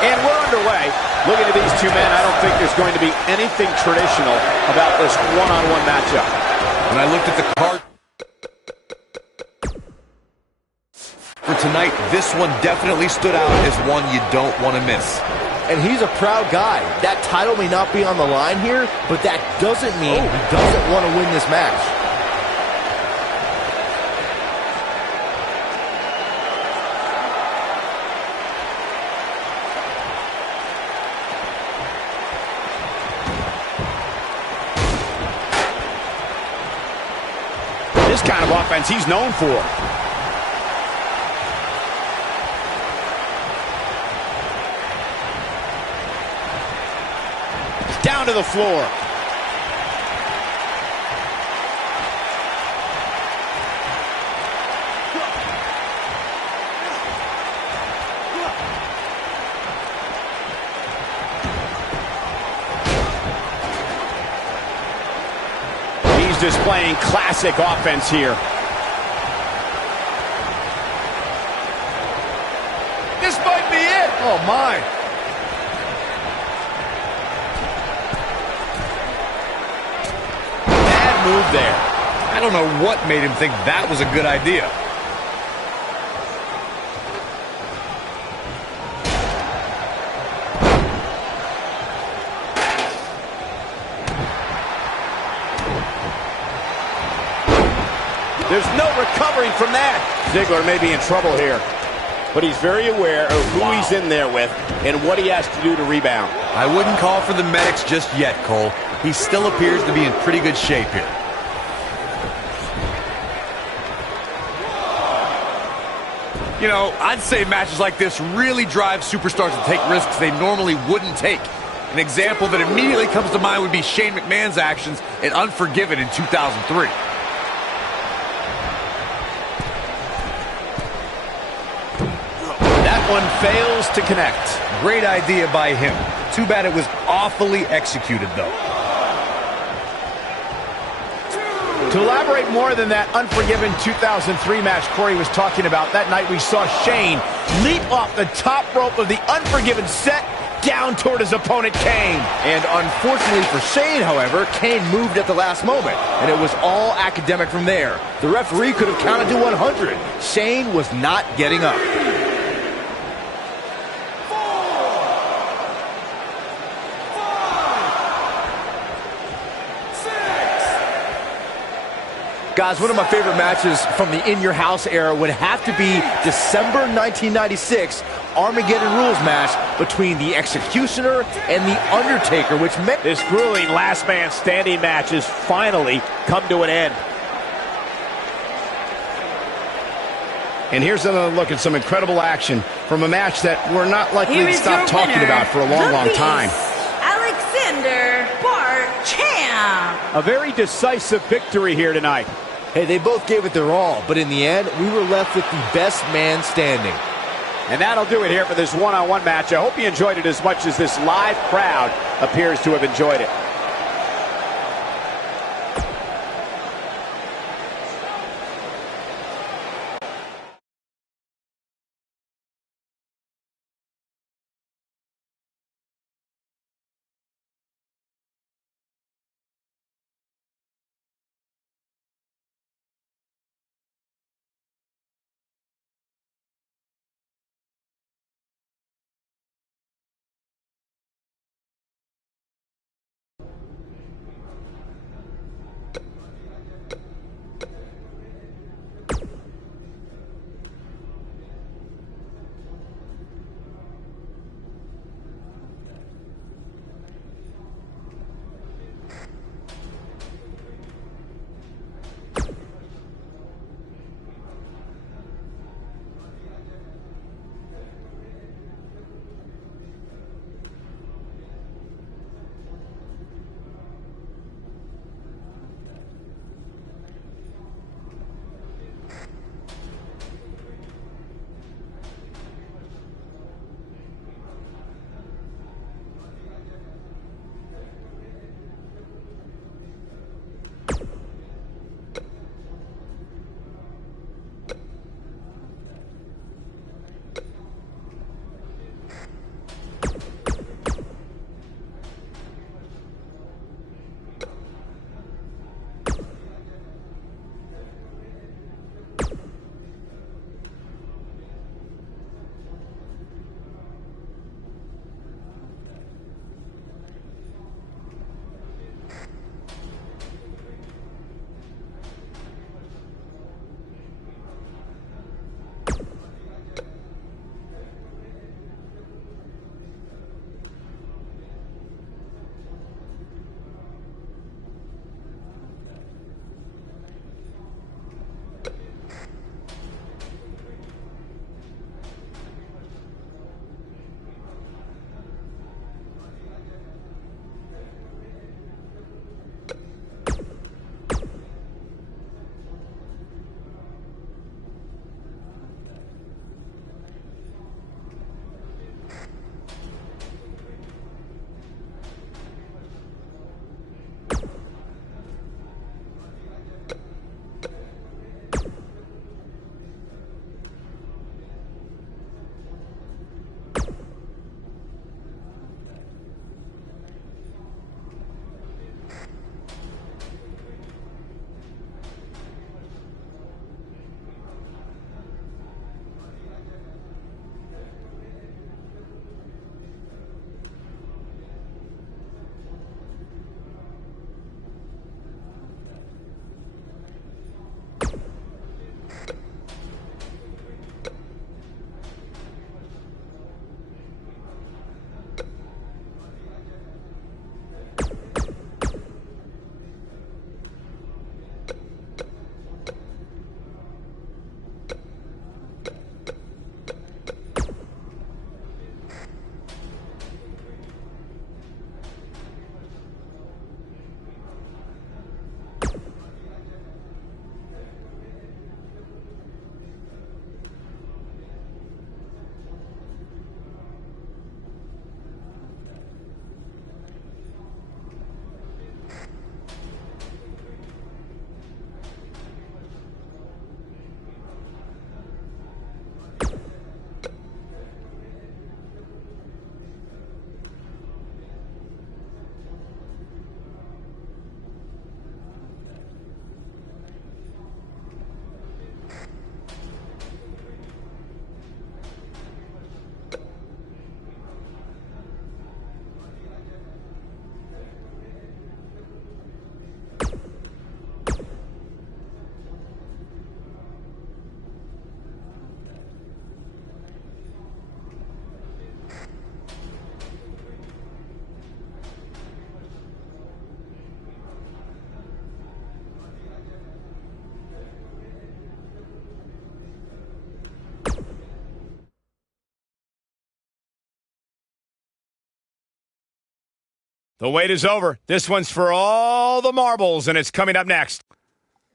And we're underway. Looking at these two men, I don't think there's going to be anything traditional about this one-on-one matchup. When I looked at the card for tonight, this one definitely stood out as one you don't want to miss. And he's a proud guy. That title may not be on the line here, but that doesn't mean he doesn't want to win this match. This kind of offense he's known for. Down to the floor. He's displaying classic offense here. This might be it. Oh, my. Move there. I don't know what made him think that was a good idea. There's no recovering from that. Ziggler may be in trouble here, but he's very aware of who he's in there with and what he has to do to rebound. I wouldn't call for the medics just yet, Cole. He still appears to be in pretty good shape here. You know, I'd say matches like this really drive superstars to take risks they normally wouldn't take. An example that immediately comes to mind would be Shane McMahon's actions in Unforgiven in 2003. That one fails to connect. Great idea by him. Too bad it was awfully executed, though. To elaborate more than that Unforgiven 2003 match Corey was talking about, that night we saw Shane leap off the top rope of the Unforgiven set down toward his opponent, Kane. And unfortunately for Shane, however, Kane moved at the last moment, and it was all academic from there. The referee could have counted to 100. Shane was not getting up. Guys, one of my favorite matches from the In Your House era would have to be December 1996 Armageddon Rules match between the Executioner and the Undertaker, which meant this grueling last man standing match has finally come to an end. And here's another look at some incredible action from a match that we're not likely to stop talking about for a long, long time. Alexander Barcham. A very decisive victory here tonight. Hey, they both gave it their all, but in the end, we were left with the best man standing. And that'll do it here for this one-on-one match. I hope you enjoyed it as much as this live crowd appears to have enjoyed it. The wait is over. This one's for all the marbles, and it's coming up next.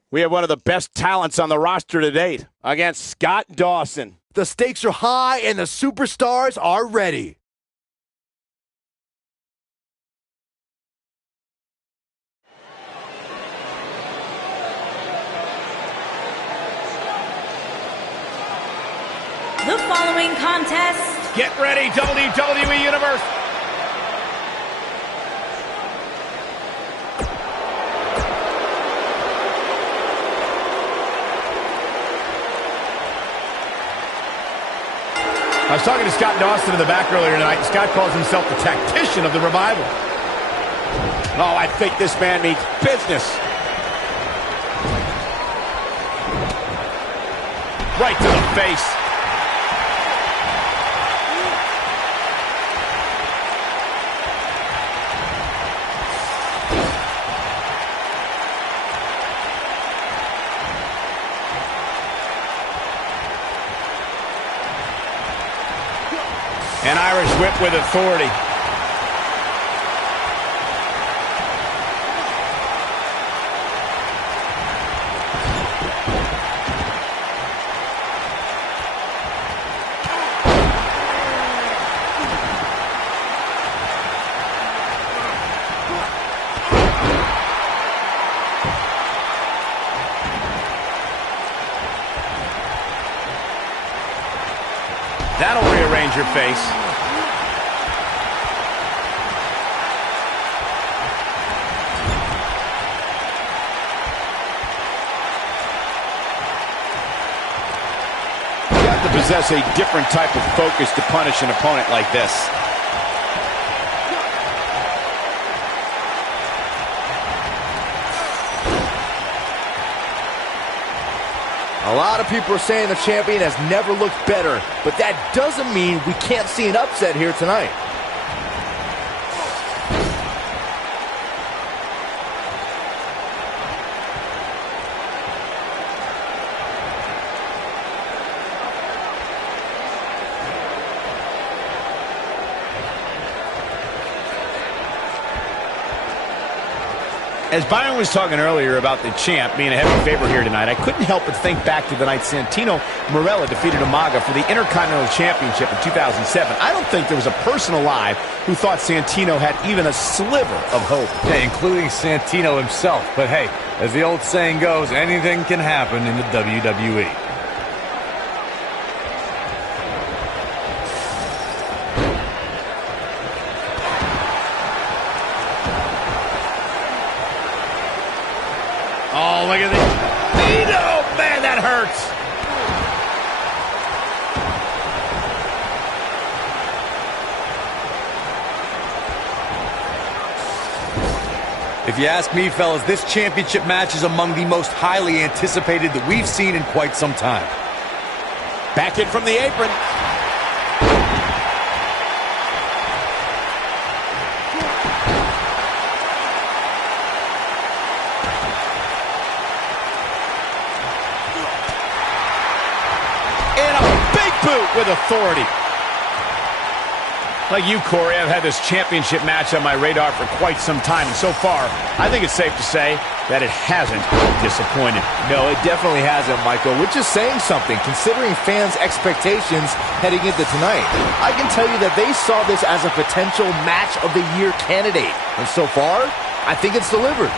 We have one of the best talents on the roster to date against Scott Dawson. The stakes are high, and the superstars are ready. The following contest. Get ready, WWE Universe. I was talking to Scott Dawson in the back earlier tonight. Scott calls himself the tactician of the Revival. Oh, I think this man means business. Right to the face. An Irish whip with authority. That'll rearrange your face. You have to possess a different type of focus to punish an opponent like this. A lot of people are saying the champion has never looked better, but that doesn't mean we can't see an upset here tonight. As Byron was talking earlier about the champ being a heavy favorite here tonight, I couldn't help but think back to the night Santino Marella defeated Umaga for the Intercontinental Championship in 2007. I don't think there was a person alive who thought Santino had even a sliver of hope. Yeah, including Santino himself. But hey, as the old saying goes, anything can happen in the WWE. Oh, look at this. Oh, man, that hurts. If you ask me, fellas, this championship match is among the most highly anticipated that we've seen in quite some time. Back in from the apron. With authority. Like you, Corey, I've had this championship match on my radar for quite some time, and so far, I think it's safe to say that it hasn't disappointed. No, it definitely hasn't, Michael, which is saying something, considering fans' expectations heading into tonight. I can tell you that they saw this as a potential match of the year candidate, and so far, I think it's delivered.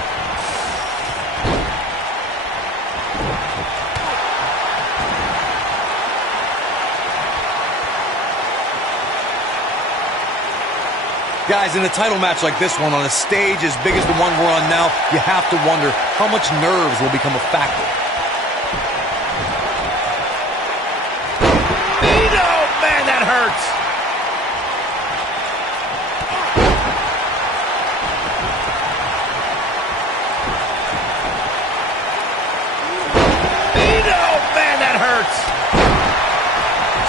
Guys, in a title match like this one, on a stage as big as the one we're on now, you have to wonder how much nerves will become a factor. Oh, man, that hurts. Oh, man, that hurts.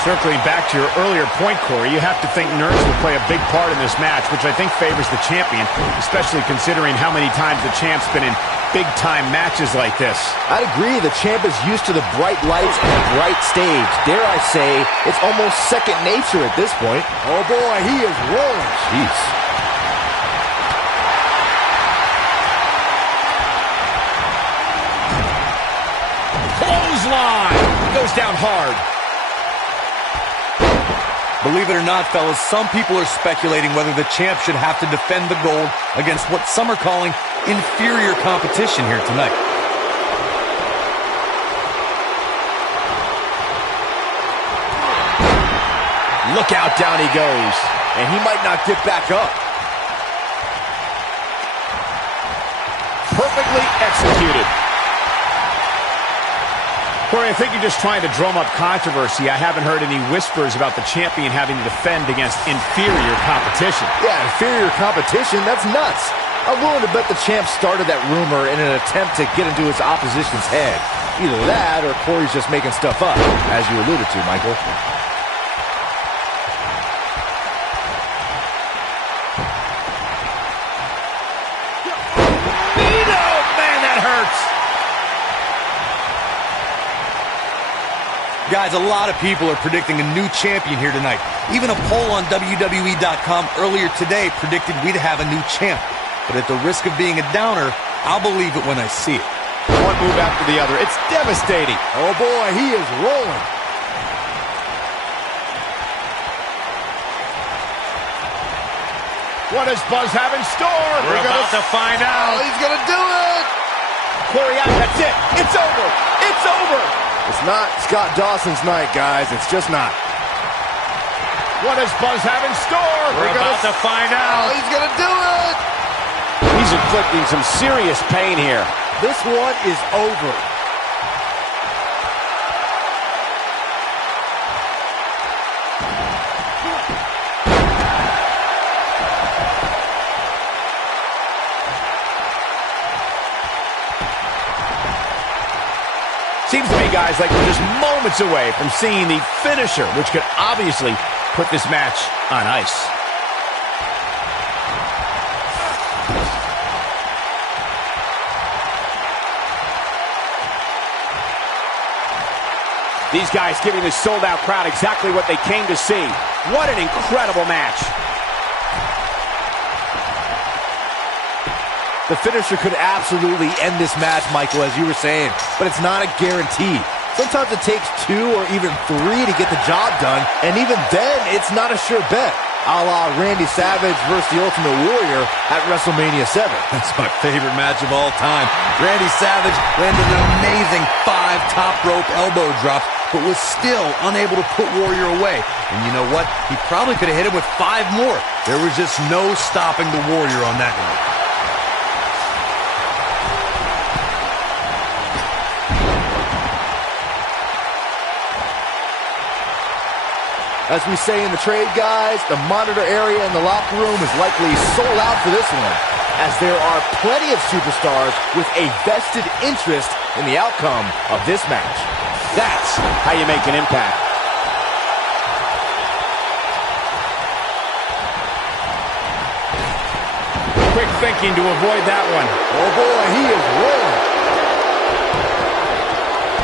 Circling back to your earlier point, Corey, you have to think nerves will play a big part in this match, which I think favors the champion, especially considering how many times the champ's been in big-time matches like this. I'd agree. The champ is used to the bright lights and the bright stage. Dare I say, it's almost second nature at this point. Oh, boy, he is rolling. Jeez. clothesline. Goes down hard. Believe it or not, fellas, some people are speculating whether the champ should have to defend the gold against what some are calling inferior competition here tonight. Look out, down he goes. And he might not get back up. Perfectly executed. Corey, I think you're just trying to drum up controversy. I haven't heard any whispers about the champion having to defend against inferior competition. Yeah, inferior competition? That's nuts. I'm willing to bet the champ started that rumor in an attempt to get into his opposition's head. Either that or Corey's just making stuff up, as you alluded to, Michael. Guys, a lot of people are predicting a new champion here tonight. Even a poll on WWE.com earlier today predicted we'd have a new champ. But at the risk of being a downer, I'll believe it when I see it. One move after the other. It's devastating. Oh, boy, he is rolling. What does Buzz have in store? We're about to find out. Oh, he's going to do it. Corey, that's it. It's over. It's over. It's not Scott Dawson's night, guys. It's just not. What does Buzz have in store? We're about to find out. Oh, he's going to do it. He's inflicting some serious pain here. This one is over. Seems to me, guys, like we're just moments away from seeing the finisher, which could obviously put this match on ice. These guys giving this sold-out crowd exactly what they came to see. What an incredible match. The finisher could absolutely end this match, Michael, as you were saying, but it's not a guarantee. Sometimes it takes 2 or even 3 to get the job done, and even then, it's not a sure bet, a la Randy Savage versus the Ultimate Warrior at WrestleMania 7. That's my favorite match of all time. Randy Savage landed an amazing 5 top rope elbow drops, but was still unable to put Warrior away. And you know what? He probably could have hit him with 5 more. There was just no stopping the Warrior on that night. As we say in the trade, guys, the monitor area in the locker room is likely sold out for this one, as there are plenty of superstars with a vested interest in the outcome of this match. That's how you make an impact. Quick thinking to avoid that one. Oh, boy, he is rolling.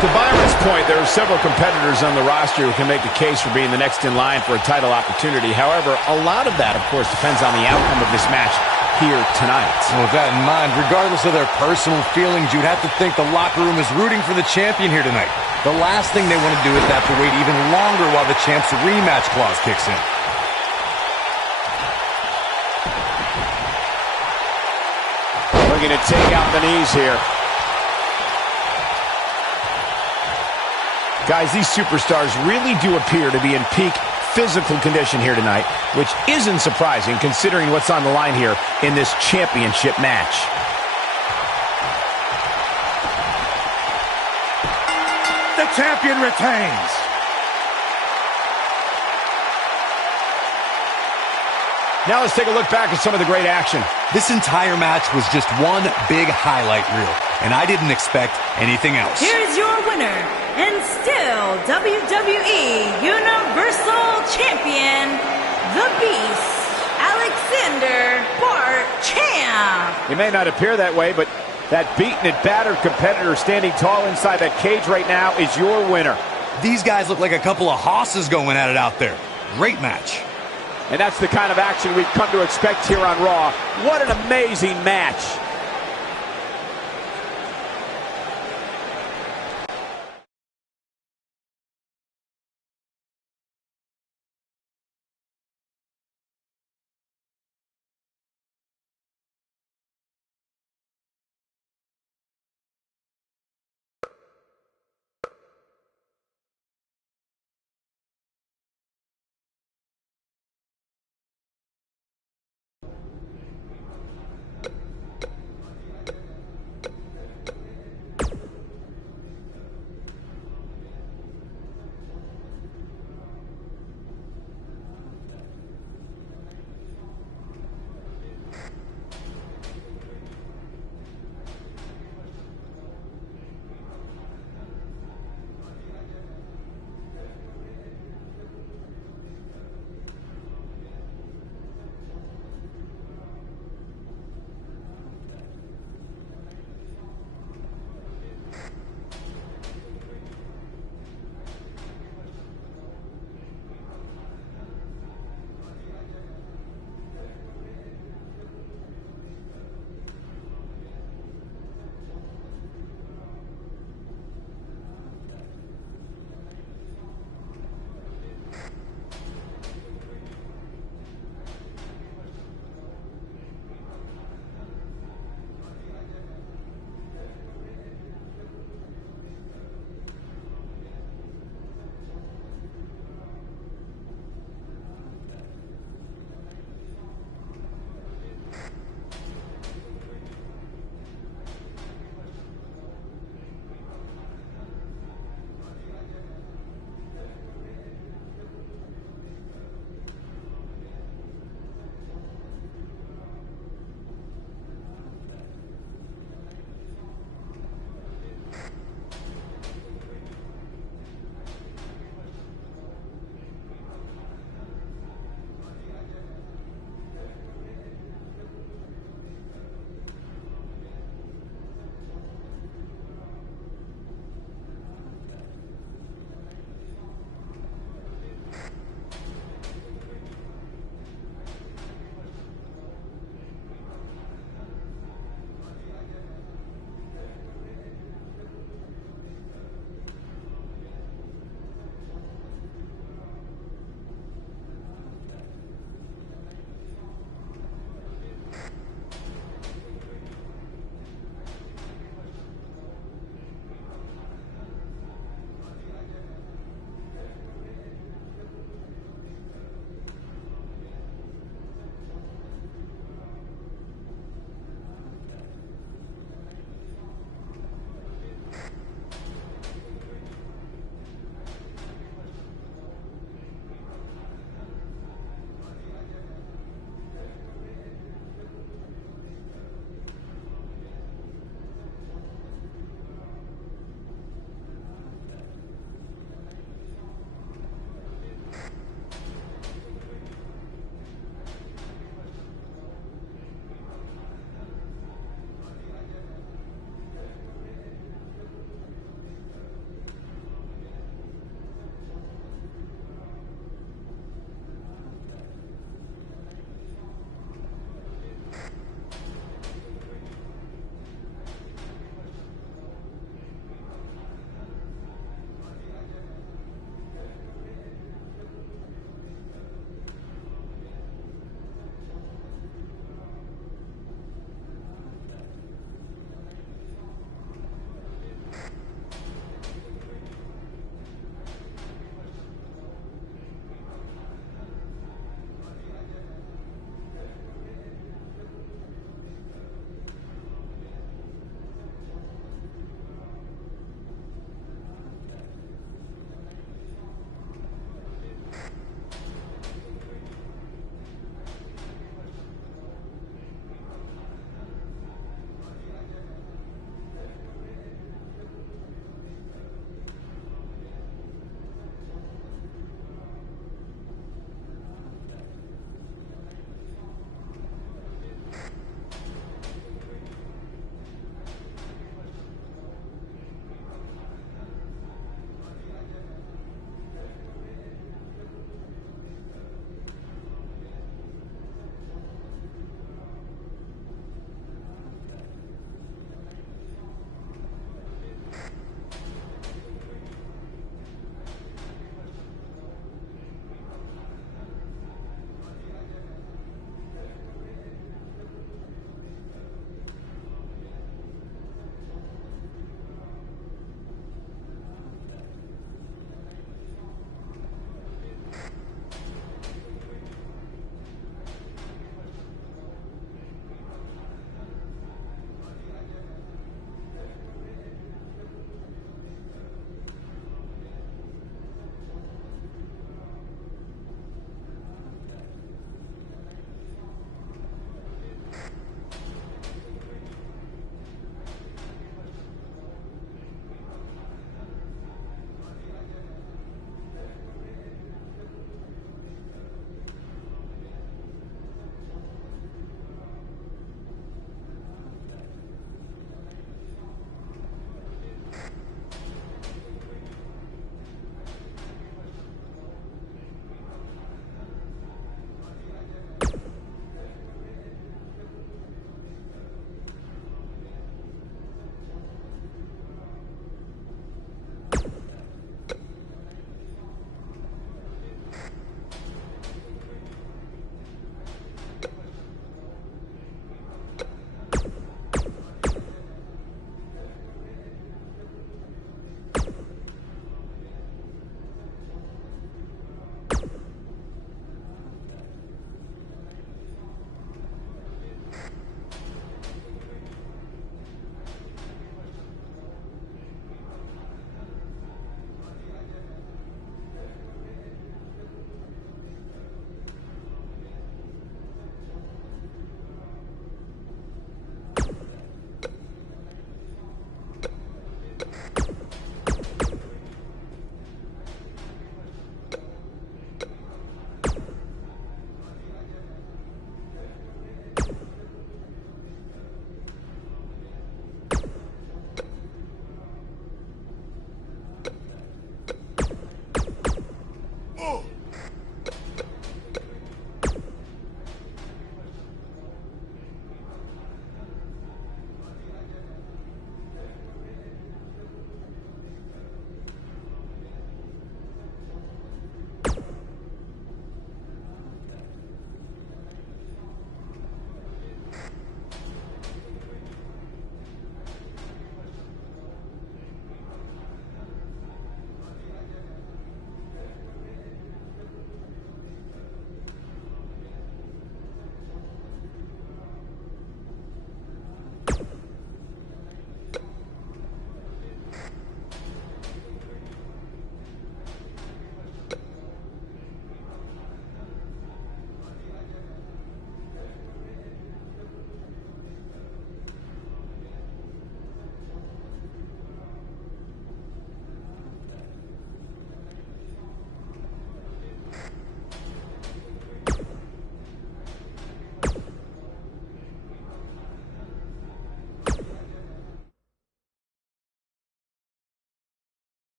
To Byron's point, there are several competitors on the roster who can make a case for being the next in line for a title opportunity. However, a lot of that, of course, depends on the outcome of this match here tonight. And with that in mind, regardless of their personal feelings, you'd have to think the locker room is rooting for the champion here tonight. The last thing they want to do is have to wait even longer while the champ's rematch clause kicks in. Looking to take out the knees here. Guys, these superstars really do appear to be in peak physical condition here tonight, which isn't surprising considering what's on the line here in this championship match. The champion retains. Now let's take a look back at some of the great action. This entire match was just one big highlight reel, and I didn't expect anything else. Here's your winner, and still WWE Universal Champion, the Beast, Alexander Champ. It may not appear that way, but that beaten and battered competitor standing tall inside that cage right now is your winner. These guys look like a couple of hosses going at it out there. Great match. And that's the kind of action we've come to expect here on Raw. What an amazing match.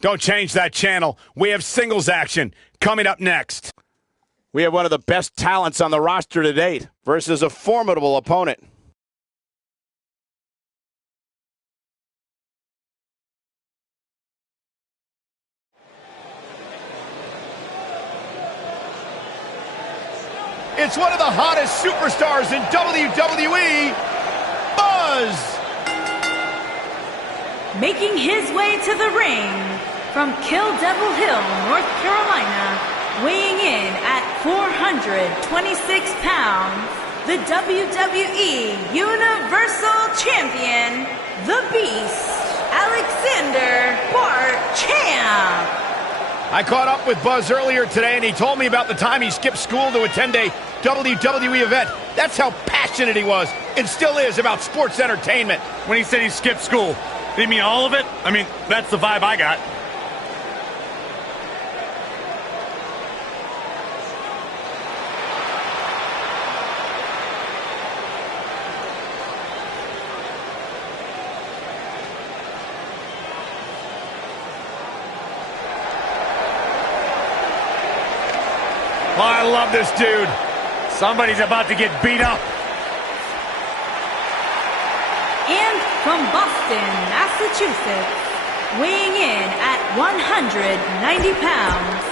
Don't change that channel. We have singles action coming up next. We have one of the best talents on the roster to date versus a formidable opponent. It's one of the hottest superstars in WWE, Buzz! Making his way to the ring from Kill Devil Hill, North Carolina, weighing in at 426 pounds, the WWE Universal Champion, the Beast, Alexander Bart Champ. I caught up with Buzz earlier today, and he told me about the time he skipped school to attend a WWE event. That's how passionate he was, and still is, about sports entertainment. When he said he skipped school, did he mean all of it? I mean, that's the vibe I got. Oh, I love this dude. Somebody's about to get beat up. And from Boston, Massachusetts, weighing in at 190 pounds,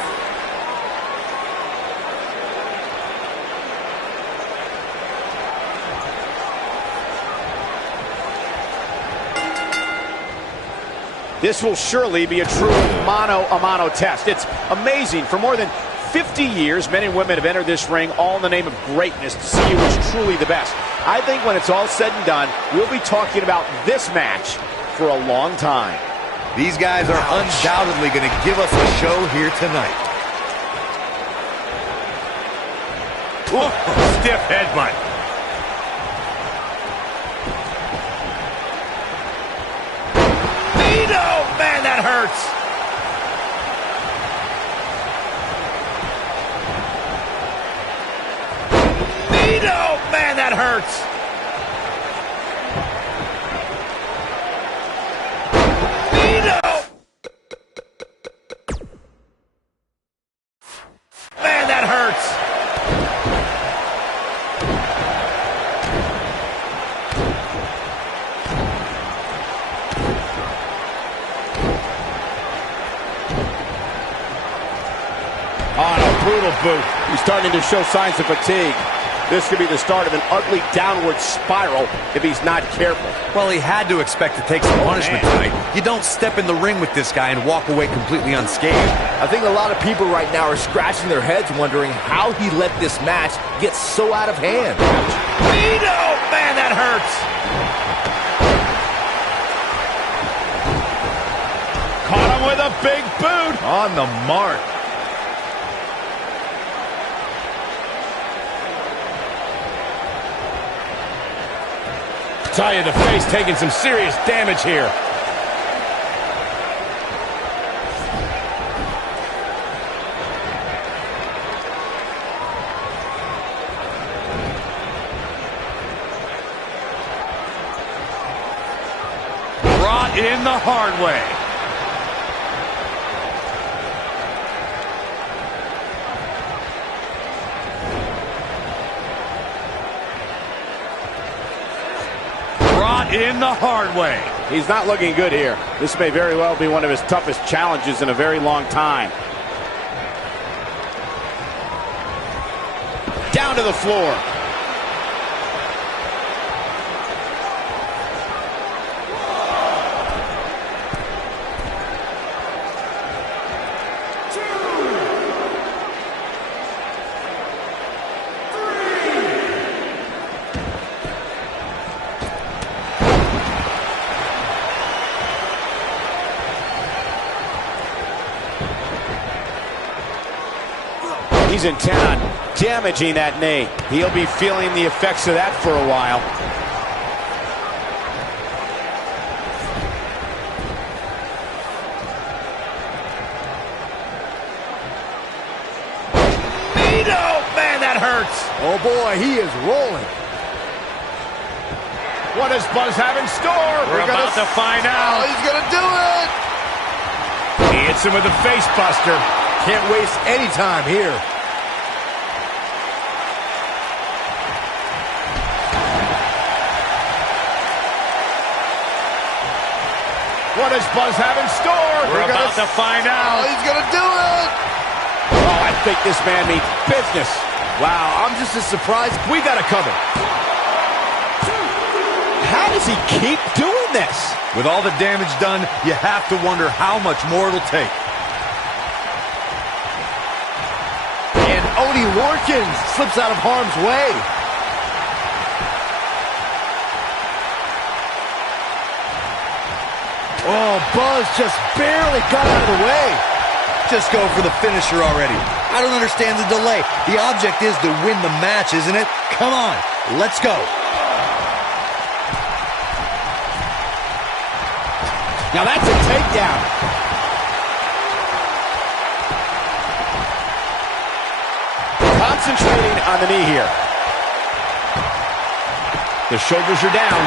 This will surely be a true mano-a-mano test. It's amazing. For more than 50 years, men and women have entered this ring all in the name of greatness to see who is truly the best. I think when it's all said and done, we'll be talking about this match for a long time. These guys are undoubtedly going to give us a show here tonight. Ooh, stiff headbutt. Man, that hurts. Man, that hurts. Man, that hurts. On a brutal boot. He's starting to show signs of fatigue. This could be the start of an ugly downward spiral if he's not careful. Well, he had to expect to take some punishment tonight. You don't step in the ring with this guy and walk away completely unscathed. I think a lot of people right now are scratching their heads wondering how he let this match get so out of hand. Man, that hurts. Caught him with a big boot. On the mark. Tie to the face, taking some serious damage here. Brought in the hard way. In the hard way. He's not looking good here. This may very well be one of his toughest challenges in a very long time. Down to the floor. He's intent on damaging that knee. He'll be feeling the effects of that for a while. Man, that hurts. Oh boy, he is rolling. What does Buzz have in store? We're about to find out. He's gonna do it. He Hits him with a face buster. Can't waste any time here. What does Buzz have in store? We're about to find out. He's going to do it. Oh, I think this man means business. Wow, I'm just as surprised. We got to cover. How does he keep doing this? With all the damage done, you have to wonder how much more it'll take. And Oney Lorcan slips out of harm's way. Oh, Buzz just barely got out of the way. Just go for the finisher already. I don't understand the delay. The object is to win the match, isn't it? Come on, let's go. Now that's a takedown. Concentrating on the knee here. The shoulders are down.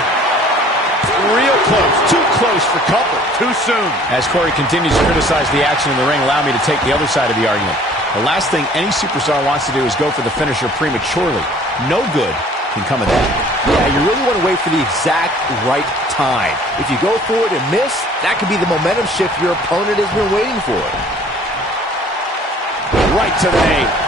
Real close. Too close for cover. Too soon. As Corey continues to criticize the action in the ring, allow me to take the other side of the argument. The last thing any superstar wants to do is go for the finisher prematurely. No good can come of that. Yeah, you really want to wait for the exact right time. If you go for it and miss, that could be the momentum shift your opponent has been waiting for. Right to the knee.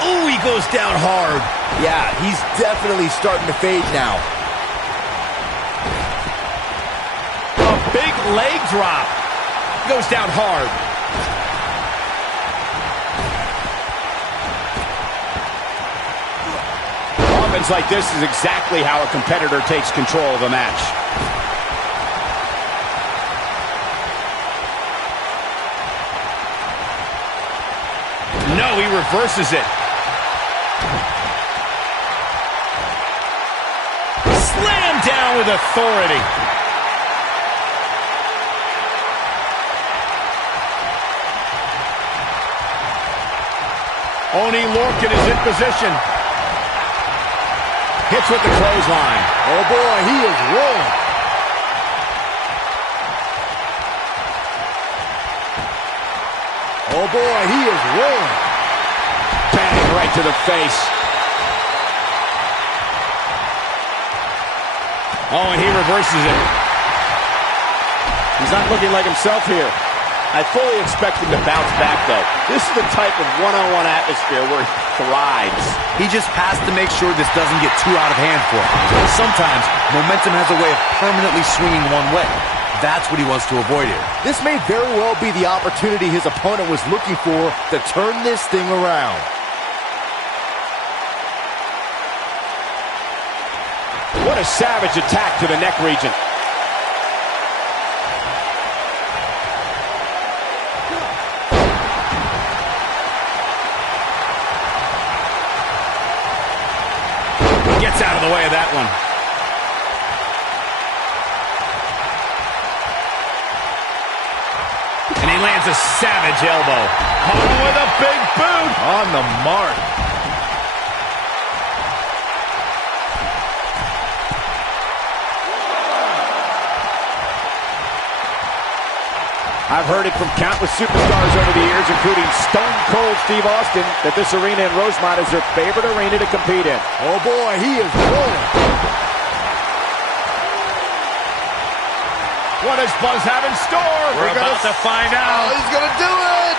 Ooh, he goes down hard. Yeah, he's definitely starting to fade now. A big leg drop. Goes down hard. Offense like this is exactly how a competitor takes control of a match. No, he reverses it. Slam down with authority. Oney Lorcan is in position. Hits with the clothesline. Oh boy, he is rolling. Oh boy, he is rolling. Bang right to the face. Oh, and he reverses it. He's not looking like himself here. I fully expect him to bounce back, though. This is the type of one-on-one atmosphere where he thrives. He just has to make sure this doesn't get too out of hand for him. Sometimes, momentum has a way of permanently swinging one way. That's what he wants to avoid here. This may very well be the opportunity his opponent was looking for to turn this thing around. What a savage attack to the neck region. Gets out of the way of that one. And he lands a savage elbow. Home with a big boot. On the mark. I've heard it from countless superstars over the years, including Stone Cold Steve Austin, that this arena in Rosemont is their favorite arena to compete in. Oh boy, he is rolling. What does Buzz have in store? We're about to find out. He's going to do it.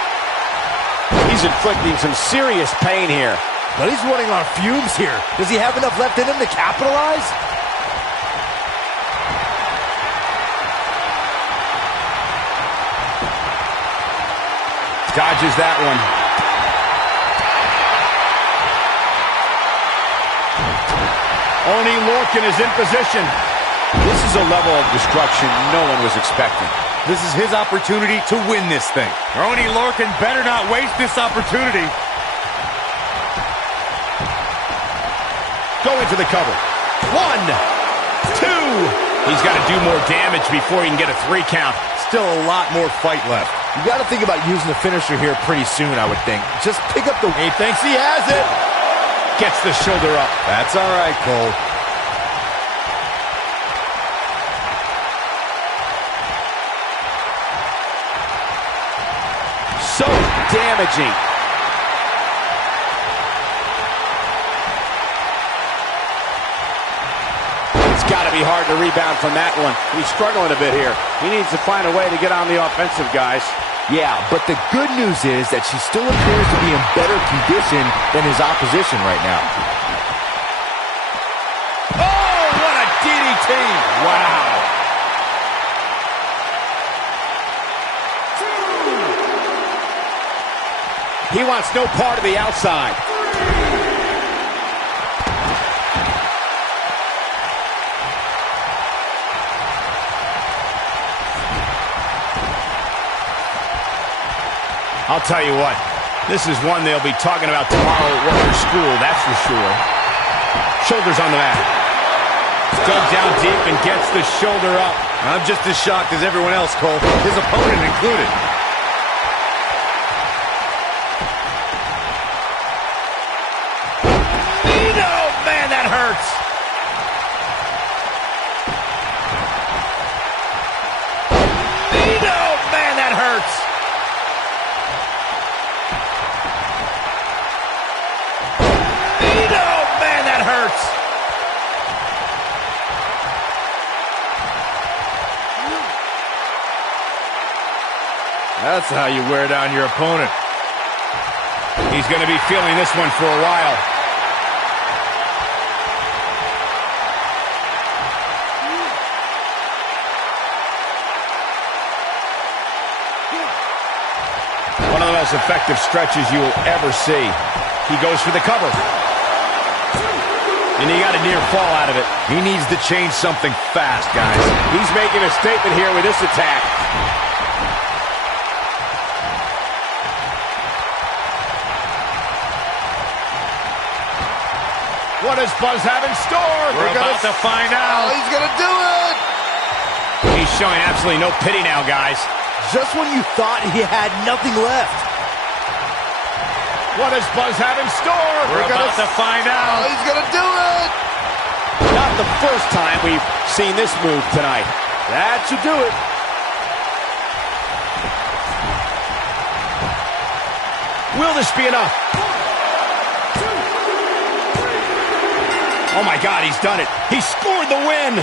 He's inflicting some serious pain here. But he's running on fumes here. Does he have enough left in him to capitalize? Dodges that one. Oney Lorcan is in position. This is a level of destruction no one was expecting. This is his opportunity to win this thing. Oney Lorcan better not waste this opportunity. Go into the cover. 1, 2. He's got to do more damage before he can get a 3 count. still a lot more fight left. You got to think about using the finisher here pretty soon, I would think. Just pick up the... He thinks he has it. Gets the shoulder up. That's all right, Cole. So damaging. It's got to be hard to rebound from that one. He's struggling a bit here. He needs to find a way to get on the offensive, guys. Yeah, but the good news is that she still appears to be in better condition than his opposition right now. Oh, what a DDT. Wow. He wants no part of the outside. I'll tell you what, this is one they'll be talking about tomorrow at work or school, that's for sure. Shoulders on the mat. Dug down deep and gets the shoulder up. I'm just as shocked as everyone else, Cole, his opponent included. Oh, man, that hurts. Oh, man, that hurts. Hurts. That's how you wear down your opponent. He's going to be feeling this one for a while. One of the most effective stretches you will ever see. He goes for the cover. And he got a near fall out of it. He needs to change something fast, guys. He's making a statement here with this attack. What does Buzz have in store? We're about to find out. He's going to do it! He's showing absolutely no pity now, guys. Just when you thought he had nothing left. What does Buzz have in store? We're about to find out. He's going to do it! Not the first time we've seen this move tonight. That should do it. Will this be enough? Oh my God, he's done it. He scored the win.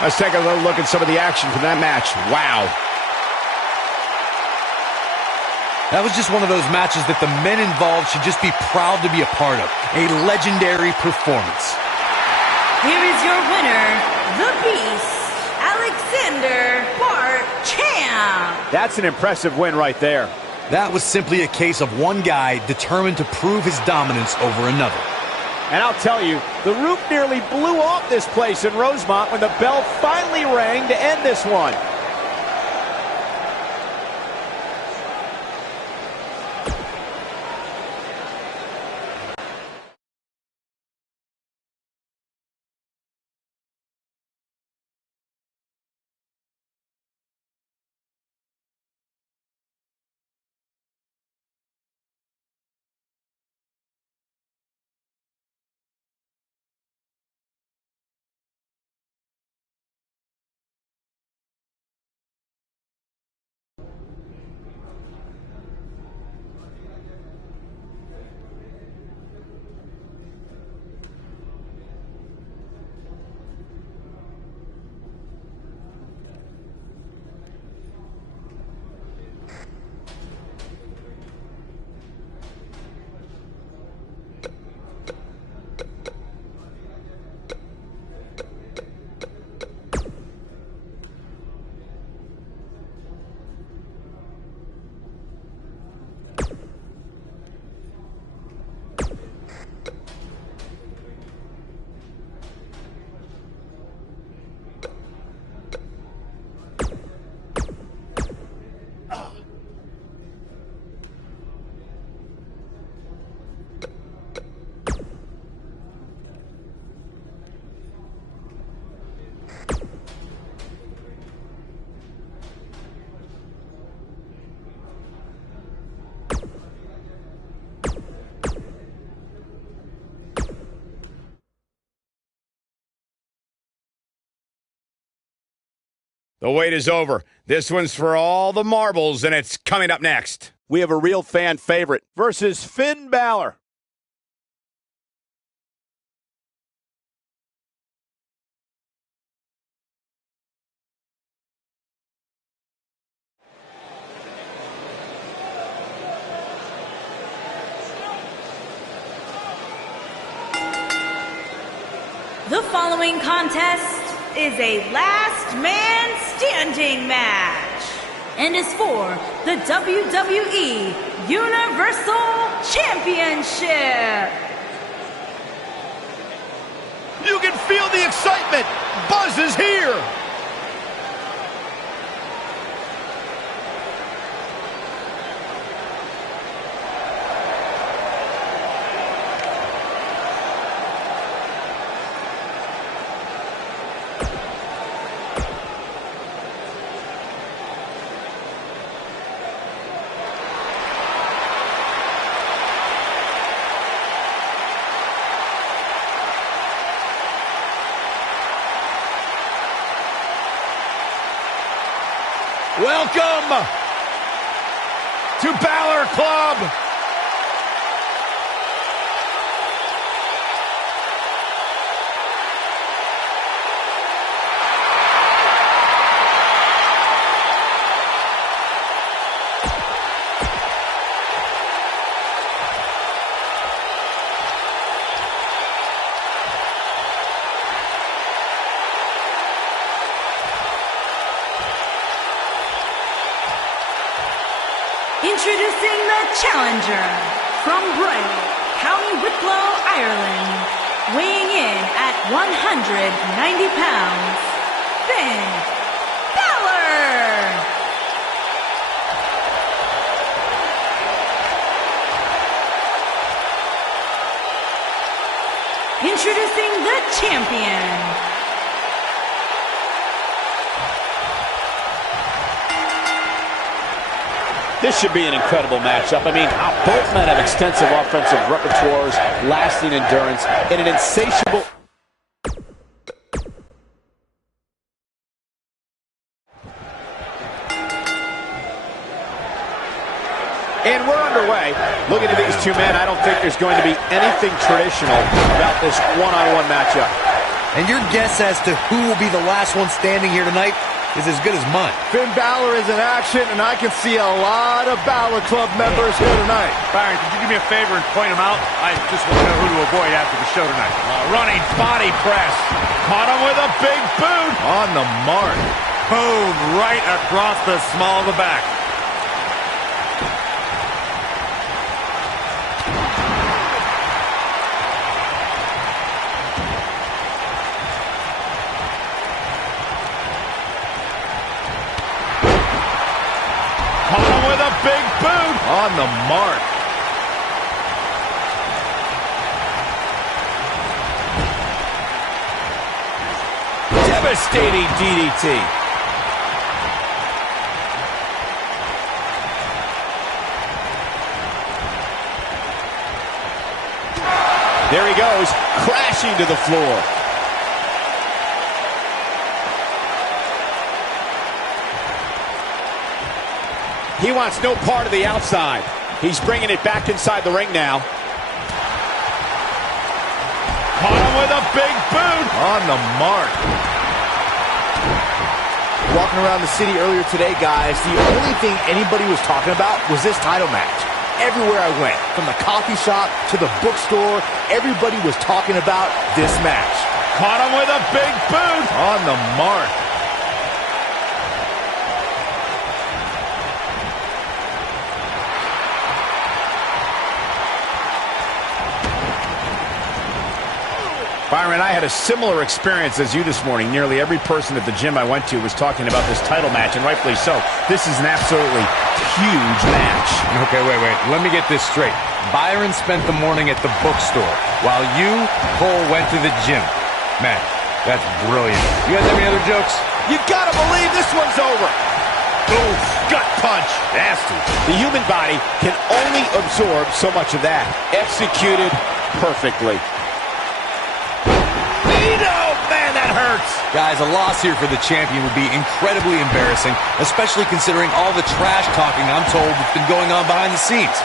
Let's take a little look at some of the action from that match. Wow. That was just one of those matches that the men involved should just be proud to be a part of. A legendary performance. Here is your winner, the Beast, Alexander Champ. That's an impressive win right there. That was simply a case of one guy determined to prove his dominance over another. And I'll tell you, the roof nearly blew off this place in Rosemont when the bell finally rang to end this one. The wait is over. This one's for all the marbles, and it's coming up next. We have a real fan favorite versus Finn Balor. The following contest is a last man standing match and is for the WWE Universal Championship. You can feel the excitement. Buzz is here. Welcome to Balor Club. Introducing the challenger from Bray, County Wicklow, Ireland, weighing in at 190 pounds, Finn Balor. Introducing the champion. This should be an incredible matchup. I mean, both men have extensive offensive repertoires, lasting endurance, and an insatiable... And we're underway. Looking at these two men, I don't think there's going to be anything traditional about this one-on-one matchup. And your guess as to who will be the last one standing here tonight is as good as mine. Finn Balor is in action, and I can see a lot of Balor Club members here tonight. Byron, could you do me a favor and point him out? I just want to know who to avoid after the show tonight. Running body press. Caught him with a big boot. On the mark. Boom, right across the small of the back. Big boot. On the mark. Devastating DDT. There he goes, crashing to the floor. He wants no part of the outside. He's bringing it back inside the ring now. Caught him with a big boot. On the mark. Walking around the city earlier today, guys, the only thing anybody was talking about was this title match. Everywhere I went, from the coffee shop to the bookstore, everybody was talking about this match. Caught him with a big boot. On the mark. Byron, I had a similar experience as you this morning. Nearly every person at the gym I went to was talking about this title match, and rightfully so. This is an absolutely huge match. Okay, wait. Let me get this straight. Byron spent the morning at the bookstore, while you, Cole, went to the gym. Man, that's brilliant. You guys have any other jokes? You gotta believe this one's over. Oof, gut punch. Nasty. The human body can only absorb so much of that. Executed perfectly. Oh, man, that that hurts. Guys, a loss here for the champion would be incredibly embarrassing, especially considering all the trash talking I'm told that's been going on behind the scenes.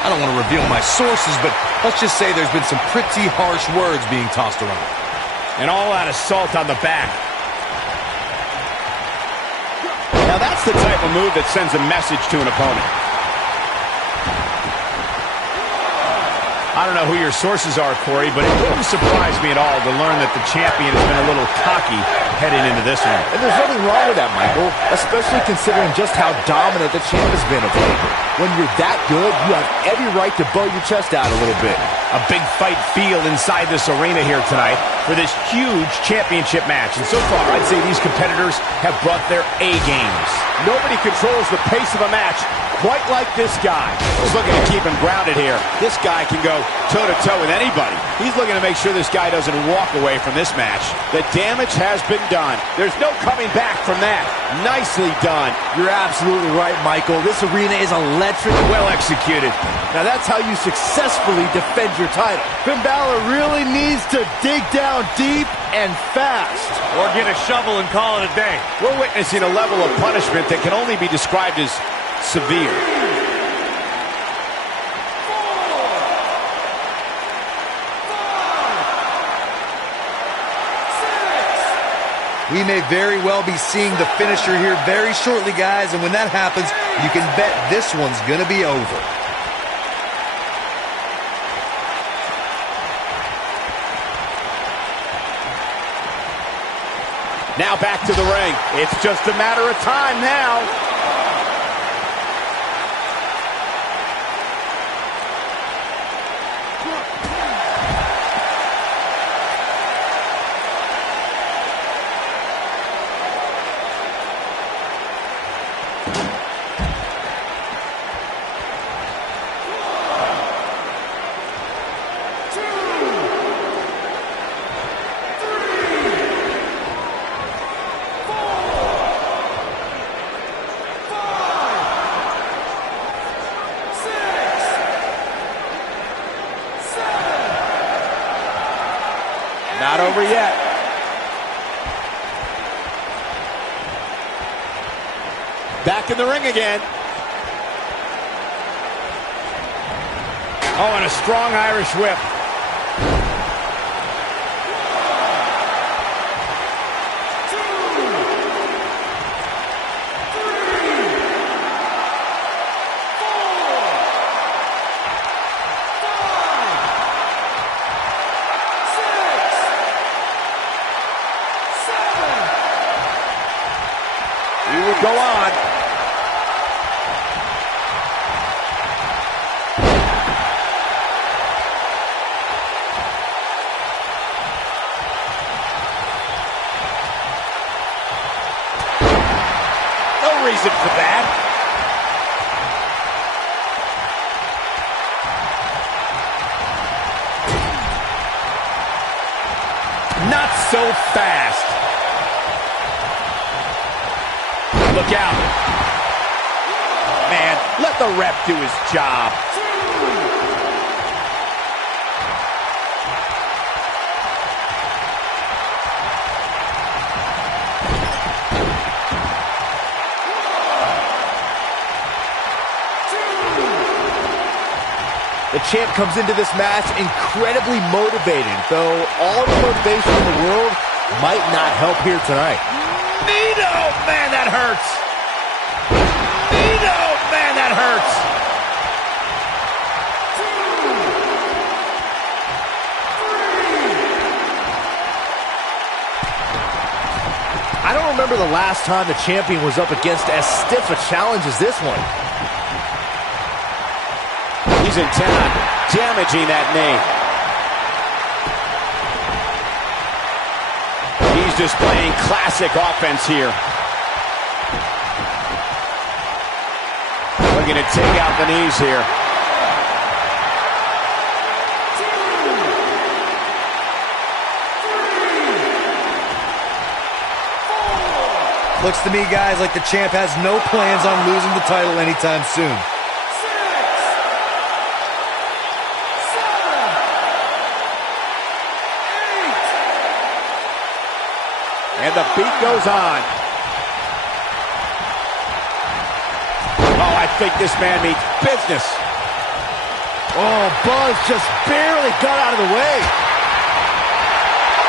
I don't want to reveal my sources, but let's just say there's been some pretty harsh words being tossed around. And all that assault on the back. Now that's the type of move that sends a message to an opponent. I don't know who your sources are, Corey, but it wouldn't surprise me at all to learn that the champion has been a little cocky heading into this one. And there's nothing wrong with that, Michael, especially considering just how dominant the champ has been of late. When you're that good, you have every right to bow your chest out a little bit. A big fight feel inside this arena here tonight for this huge championship match. And so far, I'd say these competitors have brought their A games. Nobody controls the pace of a match quite like this guy. He's looking to keep him grounded here. This guy can go toe-to-toe with anybody. He's looking to make sure this guy doesn't walk away from this match. The damage has been done. There's no coming back from that. Nicely done. You're absolutely right, Michael. This arena is electric. Well executed. Now that's how you successfully defend your title. Finn Balor really needs to dig down deep and fast. Or get a shovel and call it a day. We're witnessing a level of punishment that can only be described as severe. We may very well be seeing the finisher here very shortly, guys, and when that happens, you can bet this one's gonna be over. Now back to the ring. It's just a matter of time now. Not over yet. Back in the ring again. Oh, and a strong Irish whip. Go on. No reason for that. Not so fast. Look out. Man, let the ref do his job. The champ comes into this match incredibly motivated, though all the motivation in the world might not help here tonight. Nito! Man, that hurts. Nito! Man, that hurts. I don't remember the last time the champion was up against as stiff a challenge as this one. He's intent on damaging that knee. He's displaying classic offense here. Looking to take out the knees here. Looks to me, guys, like the champ has no plans on losing the title anytime soon. And the beat goes on. Oh, I think this man means business. Oh, Buzz just barely got out of the way.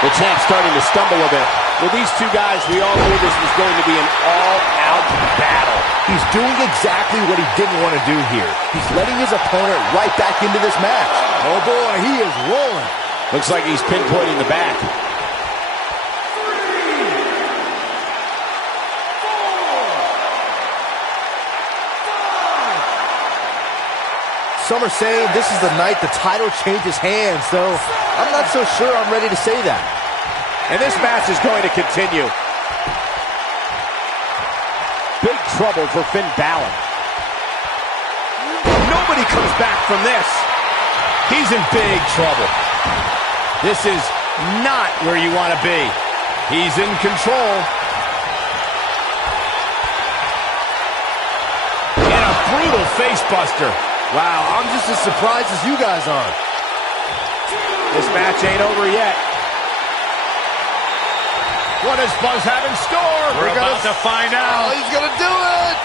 The champ's starting to stumble a bit. With these two guys, we all knew this was going to be an all-out battle. He's doing exactly what he didn't want to do here. He's letting his opponent right back into this match. Oh boy, he is rolling. Looks like he's pinpointing the back. Some are saying this is the night the title changes hands, though I'm not so sure I'm ready to say that. And this match is going to continue. Big trouble for Finn Balor. Nobody comes back from this. He's in big trouble. This is not where you want to be. He's in control. And a brutal face buster. Wow, I'm just as surprised as you guys are. This match ain't over yet. What does Buzz have in store? We're about to find out. Oh, he's gonna do it!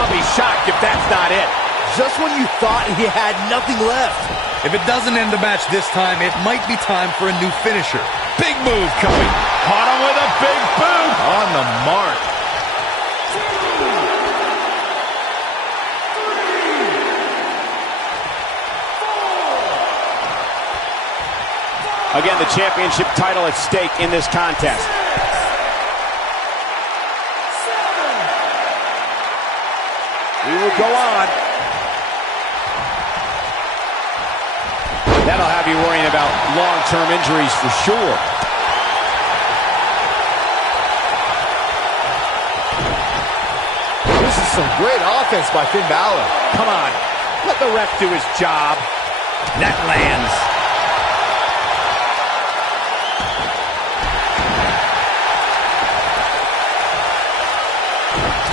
I'll be shocked if that's not it. Just when you thought he had nothing left. If it doesn't end the match this time, it might be time for a new finisher. Big move coming. Caught him with a big boot. On the mark. Again, the championship title at stake in this contest. We will go on. That'll have you worrying about long-term injuries for sure. This is some great offense by Finn Balor. Come on, let the ref do his job. That lands.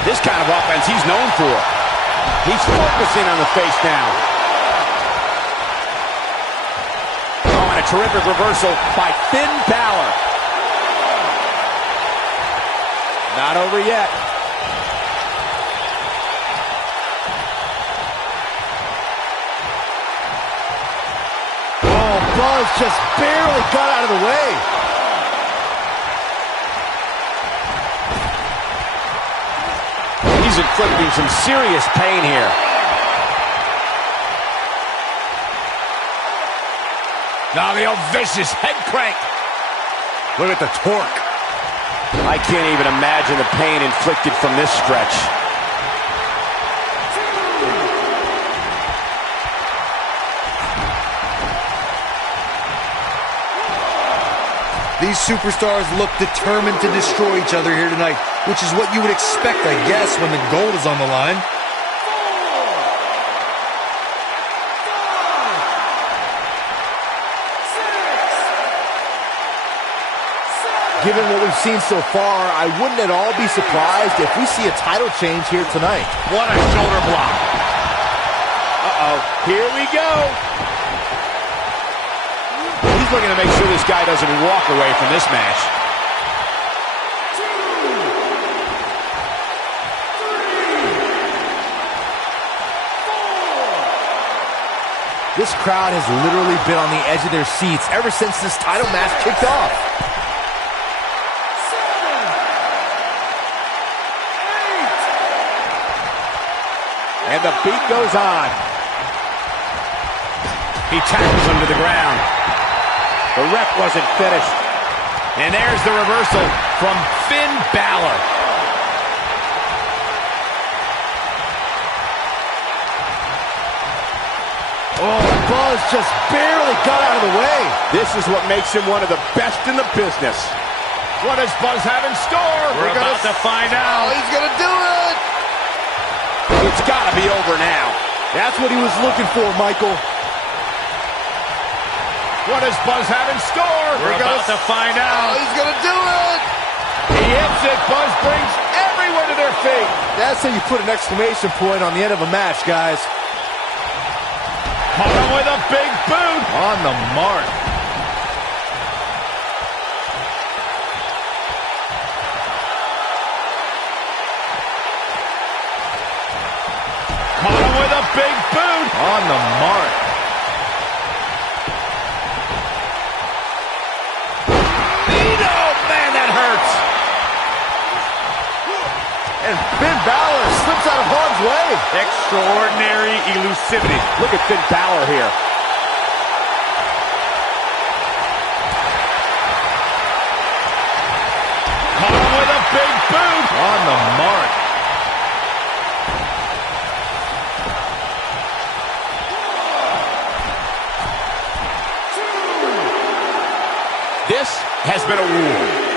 This kind of offense he's known for. He's focusing on the face now. Oh, and a terrific reversal by Finn Balor. Not over yet. Oh, Buzz just barely got out of the way. He's inflicting some serious pain here. Now the old vicious head crank. Look at the torque. I can't even imagine the pain inflicted from this stretch. These superstars look determined to destroy each other here tonight, which is what you would expect, I guess, when the gold is on the line. Given what we've seen so far, I wouldn't at all be surprised if we see a title change here tonight. What a shoulder block. Uh-oh, here we go. He's looking to make sure this guy doesn't walk away from this match. This crowd has literally been on the edge of their seats ever since this title match kicked off. And the beat goes on. He tackles him to the ground. The ref wasn't finished. And there's the reversal from Finn Balor. Oh, Buzz just barely got out of the way. This is what makes him one of the best in the business. What does Buzz have in store? We're about to find out. He's gonna do it. It's got to be over now. That's what he was looking for, Michael. What does Buzz have in store? We're about to find out. He's gonna do it. He hits it. Buzz brings everyone to their feet. That's how you put an exclamation point on the end of a match, guys. Caught him with a big boot. On the mark. a big boot. On the mark. Oh, man, that hurts. And Finn Balor slips out of harm's way. Extraordinary elusivity. Look at Finn Balor here. Caught him with a big boot. On the mark. This has been a war.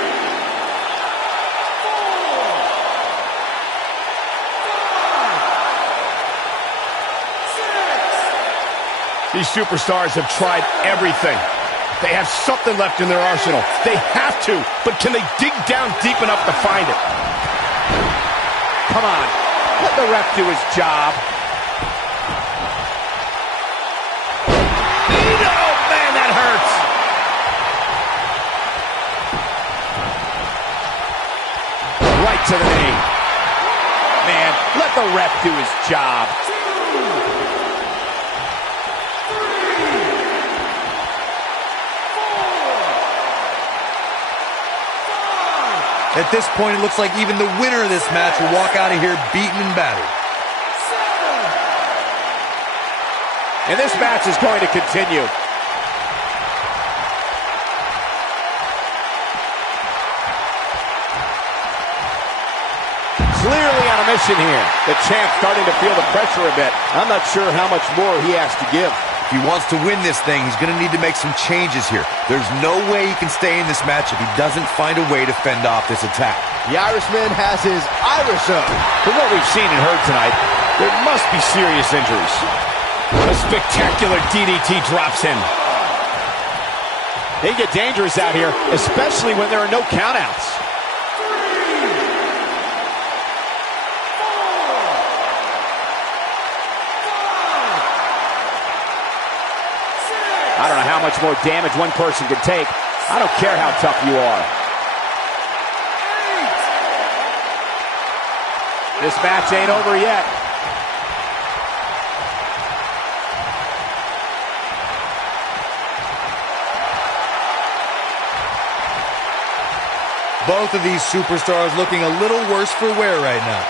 These superstars have tried everything. They have something left in their arsenal. They have to, but can they dig down deep enough to find it? Come on, let the ref do his job. Oh, man, that hurts. Right to the knee. Man, let the ref do his job. At this point, it looks like even the winner of this match will walk out of here beaten and battered. And this match is going to continue. Clearly on a mission here. The champ starting to feel the pressure a bit. I'm not sure how much more he has to give. If he wants to win this thing, he's going to need to make some changes here. There's no way he can stay in this match if he doesn't find a way to fend off this attack. The Irishman has his Irish up. From what we've seen and heard tonight, there must be serious injuries. A spectacular DDT drops him. They get dangerous out here, especially when there are no countouts. I don't know how much more damage one person can take. I don't care how tough you are. This match ain't over yet. Both of these superstars looking a little worse for wear right now.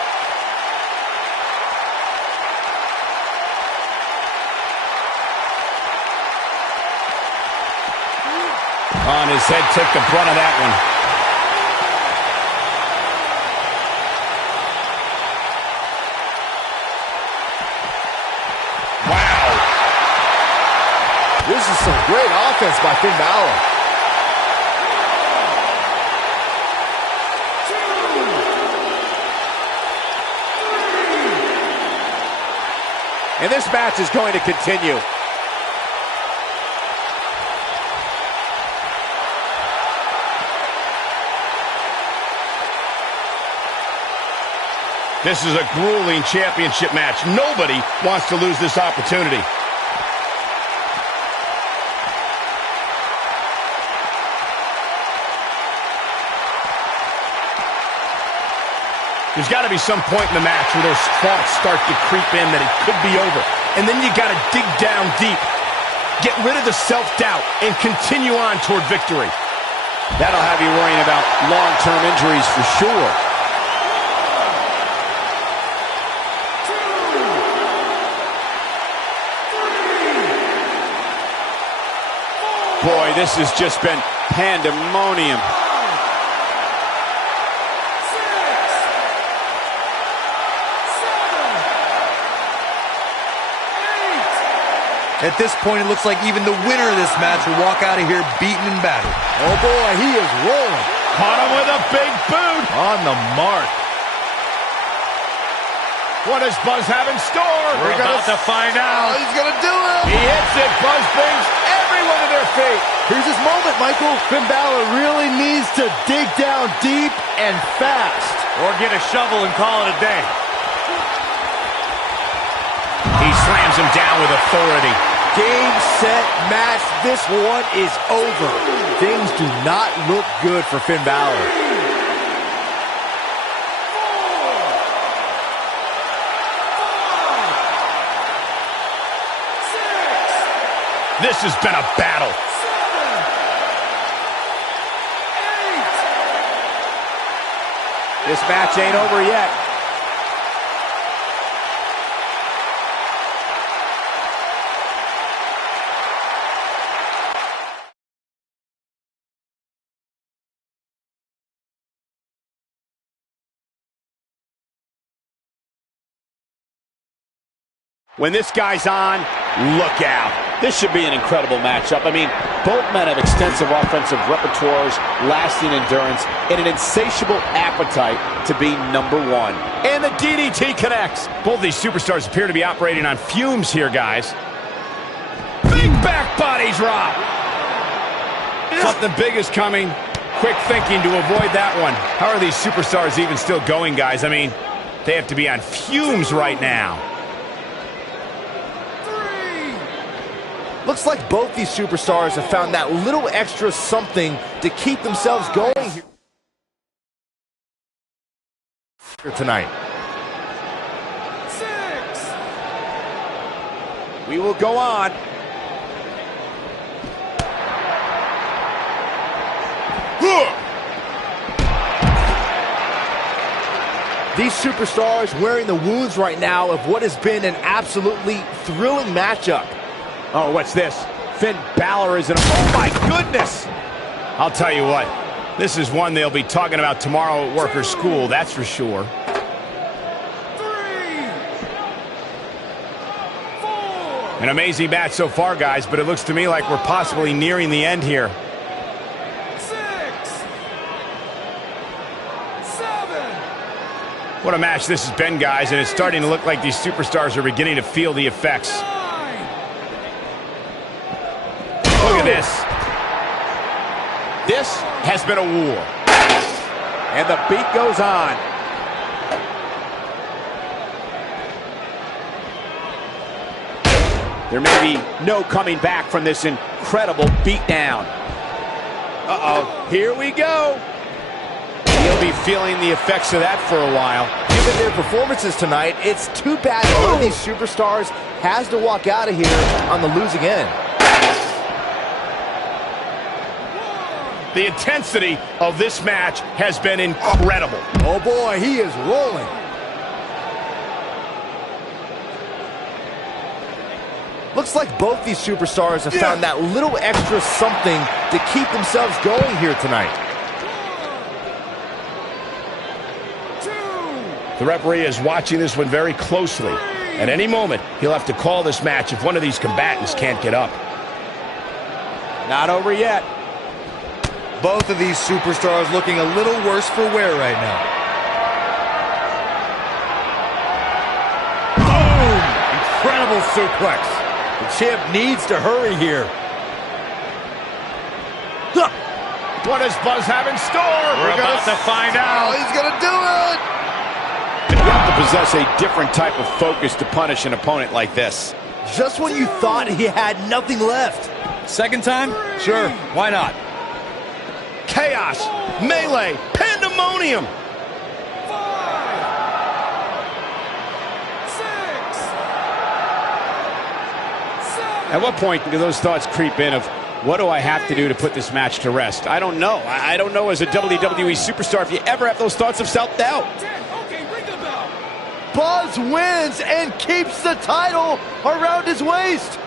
On his head, took the brunt of that one. Wow. This is some great offense by Finn Balor. And this match is going to continue. This is a grueling championship match. Nobody wants to lose this opportunity. There's got to be some point in the match where those thoughts start to creep in that it could be over. And then you got to dig down deep. Get rid of the self-doubt and continue on toward victory. That'll have you worrying about long-term injuries for sure. Boy, this has just been pandemonium. At this point, it looks like even the winner of this match will walk out of here beaten and battered. Oh boy, he is rolling. Caught him with a big boot. On the mark. What does Buzz have in store? We're about to find out. He's gonna do it. He hits it. Buzz brings everyone to their feet. Here's his moment, Michael. Finn Balor really needs to dig down deep and fast. Or get a shovel and call it a day. He slams him down with authority. Game, set, match. This one is over. Things do not look good for Finn Balor. This has been a battle. This match ain't over yet. When this guy's on, look out. This should be an incredible matchup. I mean, both men have extensive offensive repertoires, lasting endurance, and an insatiable appetite to be number one. And the DDT connects. Both these superstars appear to be operating on fumes here, guys. Big back body drop. Something big is coming. Quick thinking to avoid that one. How are these superstars even still going, guys? I mean, they have to be on fumes right now. Looks like both these superstars have found that little extra something to keep themselves going here tonight. 6. We will go on. These superstars wearing the wounds right now of what has been an absolutely thrilling matchup. Oh, what's this? Finn Balor is in a... Oh, my goodness! I'll tell you what, this is one they'll be talking about tomorrow at work or school, that's for sure. 3, 4. An amazing match so far, guys, but it looks to me like we're possibly nearing the end here. 6, 7. What a match this has been, guys, and it's starting to look like these superstars are beginning to feel the effects. Look at this. This has been a war. And the beat goes on. There may be no coming back from this incredible beatdown. Uh-oh, here we go. He'll be feeling the effects of that for a while. Given their performances tonight, it's too bad that one of these superstars has to walk out of here on the losing end. The intensity of this match has been incredible. Oh boy, he is rolling. Looks like both these superstars have found that little extra something to keep themselves going here tonight. 2. The referee is watching this one very closely. At any moment, he'll have to call this match if one of these combatants can't get up. Not over yet. Both of these superstars looking a little worse for wear right now. Boom! Incredible suplex. The champ needs to hurry here. What does Buzz have in store? We're about to find out. He's gonna do it! You have to possess a different type of focus to punish an opponent like this. Just when you thought he had nothing left. Second time? Sure, why not? Chaos, melee, pandemonium. 5, 6, 7. At what point do those thoughts creep in of, what do I have to do to put this match to rest? I don't know. I don't know as a WWE superstar if you ever have those thoughts of self-doubt. Okay, ring the bell. Buzz wins and keeps the title around his waist.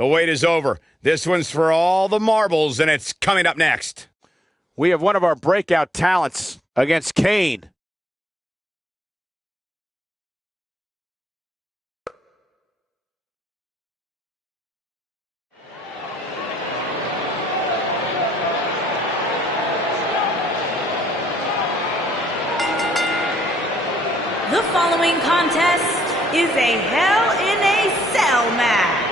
The wait is over. This one's for all the marbles, and it's coming up next. We have one of our breakout talents against Kane. The following contest is a Hell in a Cell match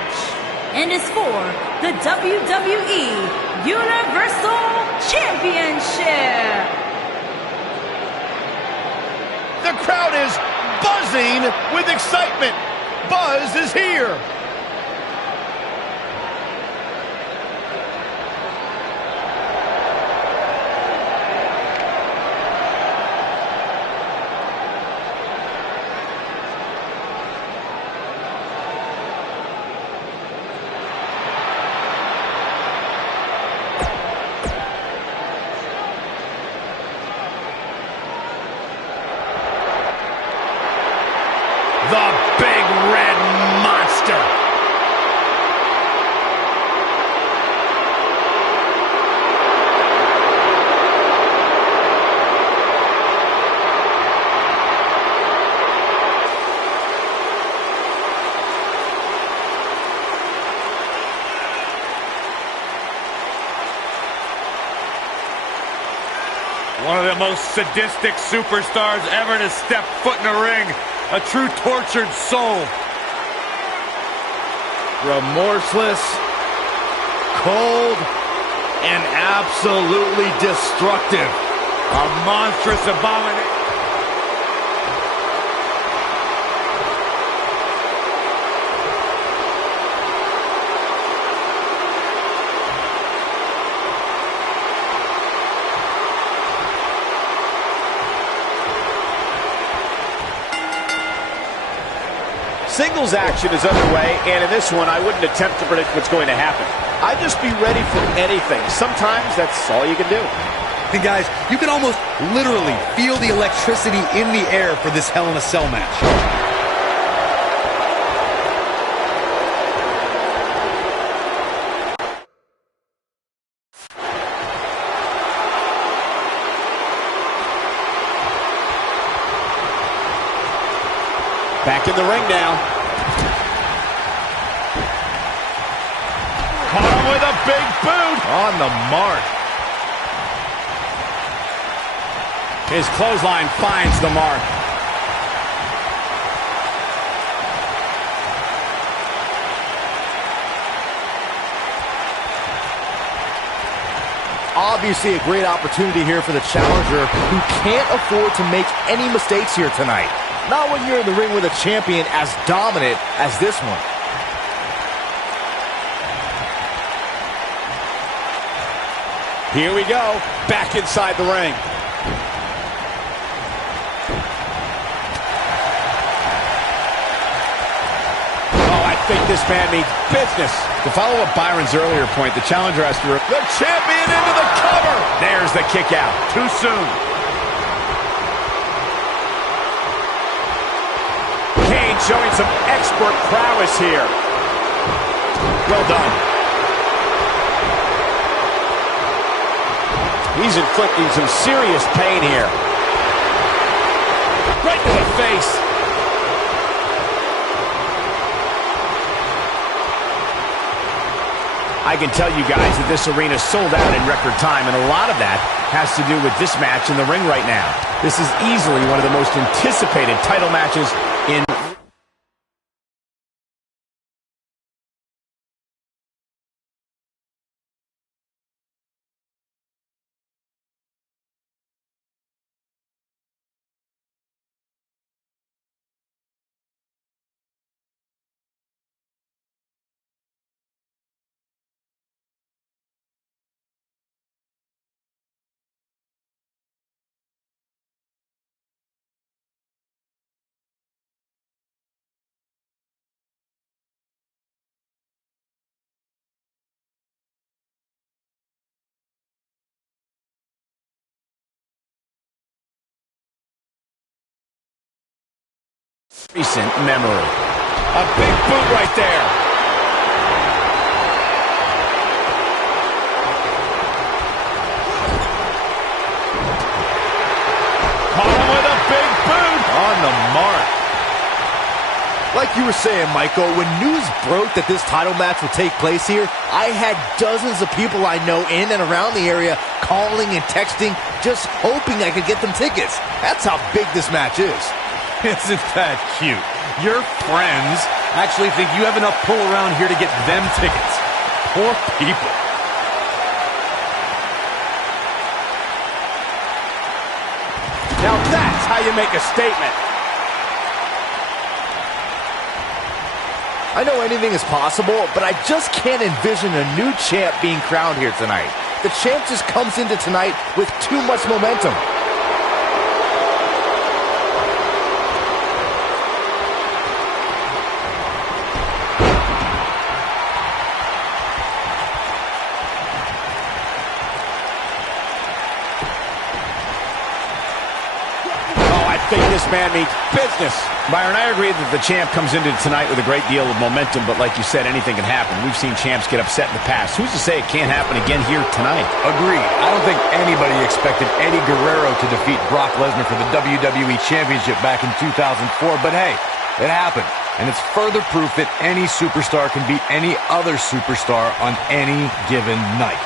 and is for the WWE Universal Championship. The crowd is buzzing with excitement. Buzz is here. The big red monster. One of the most sadistic superstars ever to step foot in a ring. A true tortured soul. Remorseless, cold, and absolutely destructive. A monstrous abomination. Singles action is underway, and in this one, I wouldn't attempt to predict what's going to happen. I'd just be ready for anything. Sometimes that's all you can do. And guys, you can almost literally feel the electricity in the air for this Hell in a Cell match. Back in the ring now. Caught him with a big boot. On the mark. His clothesline finds the mark. Obviously a great opportunity here for the challenger, who can't afford to make any mistakes here tonight. Not when you're in the ring with a champion as dominant as this one. Here we go, back inside the ring. Oh, I think this man means business. To follow up Byron's earlier point, the challenger has to... The champion into the cover! There's the kick out. Too soon. Kane showing some expert prowess here. Well done. He's inflicting some serious pain here. Right to the face. I can tell you guys that this arena sold out in record time, and a lot of that has to do with this match in the ring right now. This is easily one of the most anticipated title matches in... recent memory. A big boot right there. Like you were saying, Michael, when news broke that this title match would take place here, I had dozens of people I know in and around the area calling and texting, just hoping I could get them tickets. That's how big this match is. Isn't that cute? Your friends actually think you have enough pull around here to get them tickets. Poor people. Now that's how you make a statement. I know anything is possible, but I just can't envision a new champ being crowned here tonight. The champ just comes into tonight with too much momentum. I think this man means business. Byron, I agree that the champ comes into tonight with a great deal of momentum, but like you said, anything can happen. We've seen champs get upset in the past. Who's to say it can't happen again here tonight? Agreed. I don't think anybody expected Eddie Guerrero to defeat Brock Lesnar for the WWE Championship back in 2004, but hey, it happened. And it's further proof that any superstar can beat any other superstar on any given night.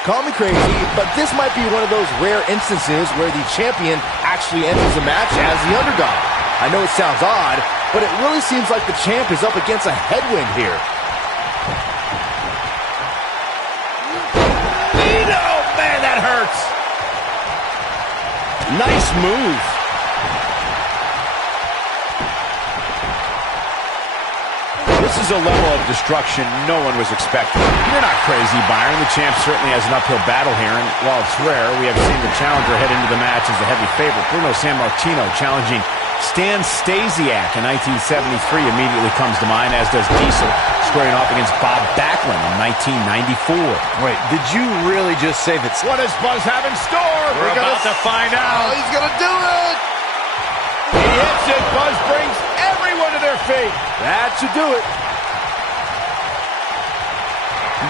Call me crazy, but this might be one of those rare instances where the champion actually enters the match as the underdog. I know it sounds odd, but it really seems like the champ is up against a headwind here. Oh, man, that hurts. Nice move. This is a level of destruction no one was expecting. You're not crazy, Byron. The champ certainly has an uphill battle here, and while it's rare, we have seen the challenger head into the match as the heavy favorite. Bruno Sammartino challenging Stan Stasiak in 1973 immediately comes to mind, as does Diesel squaring off against Bob Backlund in 1994. Wait, did you really just say that? What does Buzz have in store? We're about to find out. Oh, he's gonna do it! He hits it. Buzz brings everyone to their feet. That should do it.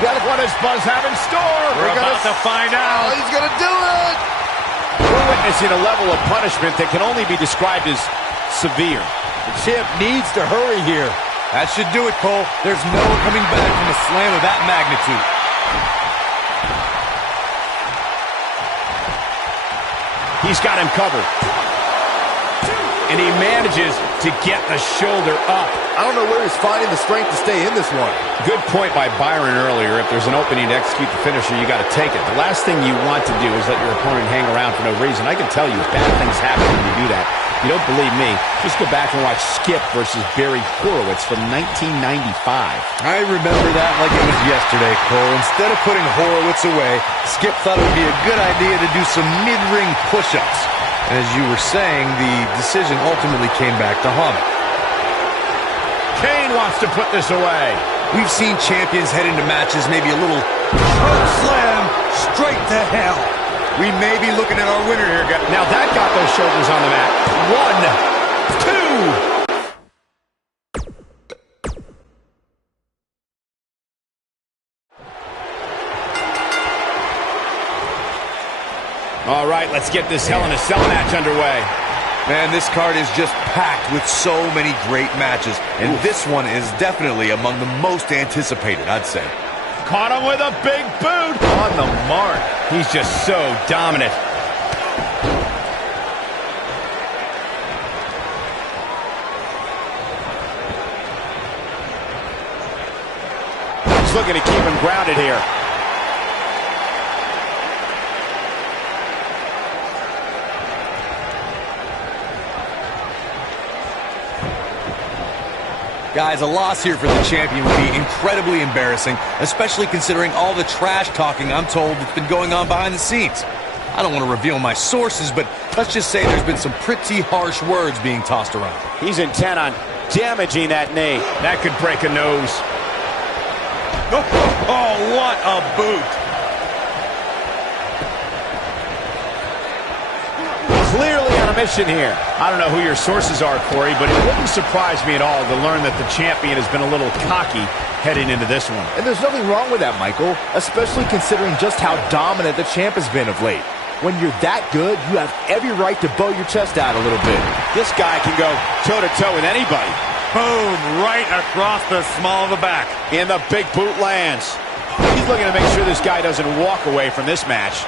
What does Buzz have in store? We're about to find out. Oh, he's gonna do it! We're witnessing a level of punishment that can only be described as severe. The champ needs to hurry here. That should do it, Cole. There's no coming back from a slam of that magnitude. He's got him covered. And he manages to get the shoulder up. I don't know where he's finding the strength to stay in this one. Good point by Byron earlier. If there's an opening to execute the finisher, you got to take it. The last thing you want to do is let your opponent hang around for no reason. I can tell you bad things happen when you do that. If you don't believe me, just go back and watch Skip versus Barry Horowitz from 1995. I remember that like it was yesterday, Cole. Instead of putting Horowitz away, Skip thought it would be a good idea to do some mid-ring push-ups. And as you were saying, the decision ultimately came back to haunt him. Kane wants to put this away. We've seen champions head into matches maybe a little choke slam straight to hell. We may be looking at our winner here, guys. Now that got those shoulders on the mat. 1, 2. All right, let's get this Hell in a Cell match underway. Man, this card is just packed with so many great matches, and this one is definitely among the most anticipated, I'd say. Caught him with a big boot. On the mark. He's just so dominant. He's looking to keep him grounded here. Guys, a loss here for the champion would be incredibly embarrassing, especially considering all the trash talking I'm told that's been going on behind the scenes. I don't want to reveal my sources, but let's just say there's been some pretty harsh words being tossed around. He's intent on damaging that knee. That could break a nose. Oh, what a boot. on a mission here. I don't know who your sources are, Corey, but it wouldn't surprise me at all to learn that the champion has been a little cocky heading into this one. And there's nothing wrong with that, Michael, especially considering just how dominant the champ has been of late. When you're that good, you have every right to bow your chest out a little bit. This guy can go toe-to-toe with anybody. Boom, right across the small of the back. And the big boot lands. He's looking to make sure this guy doesn't walk away from this match.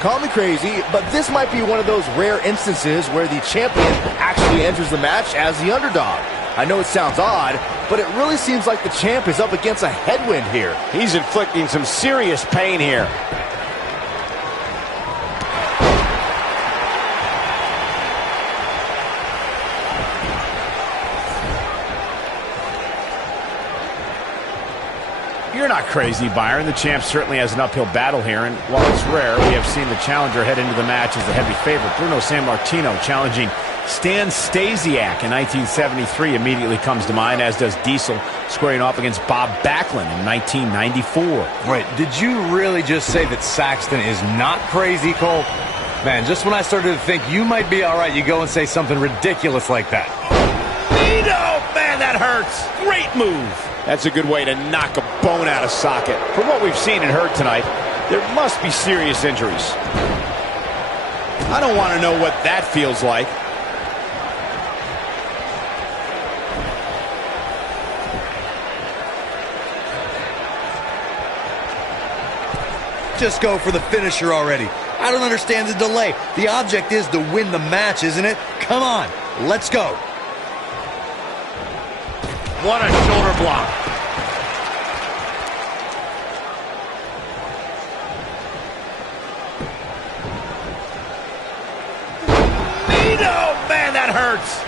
Call me crazy, but this might be one of those rare instances where the champion actually enters the match as the underdog. I know it sounds odd, but it really seems like the champ is up against a headwind here. He's inflicting some serious pain here. You're not crazy, Byron. The champ certainly has an uphill battle here, and while it's rare, we have seen the challenger head into the match as the heavy favorite. Bruno Sammartino challenging Stan Stasiak in 1973 immediately comes to mind, as does Diesel squaring off against Bob Backlund in 1994. Wait, did you really just say that Saxton is not crazy, Cole? Man, just when I started to think you might be all right, you go and say something ridiculous like that. Nito! Man, that hurts! Great move! That's a good way to knock a bone out of socket. From what we've seen and heard tonight, there must be serious injuries. I don't want to know what that feels like. Just go for the finisher already. I don't understand the delay. The object is to win the match, isn't it? Come on, let's go. What a shoulder block. Nito! Man, that hurts.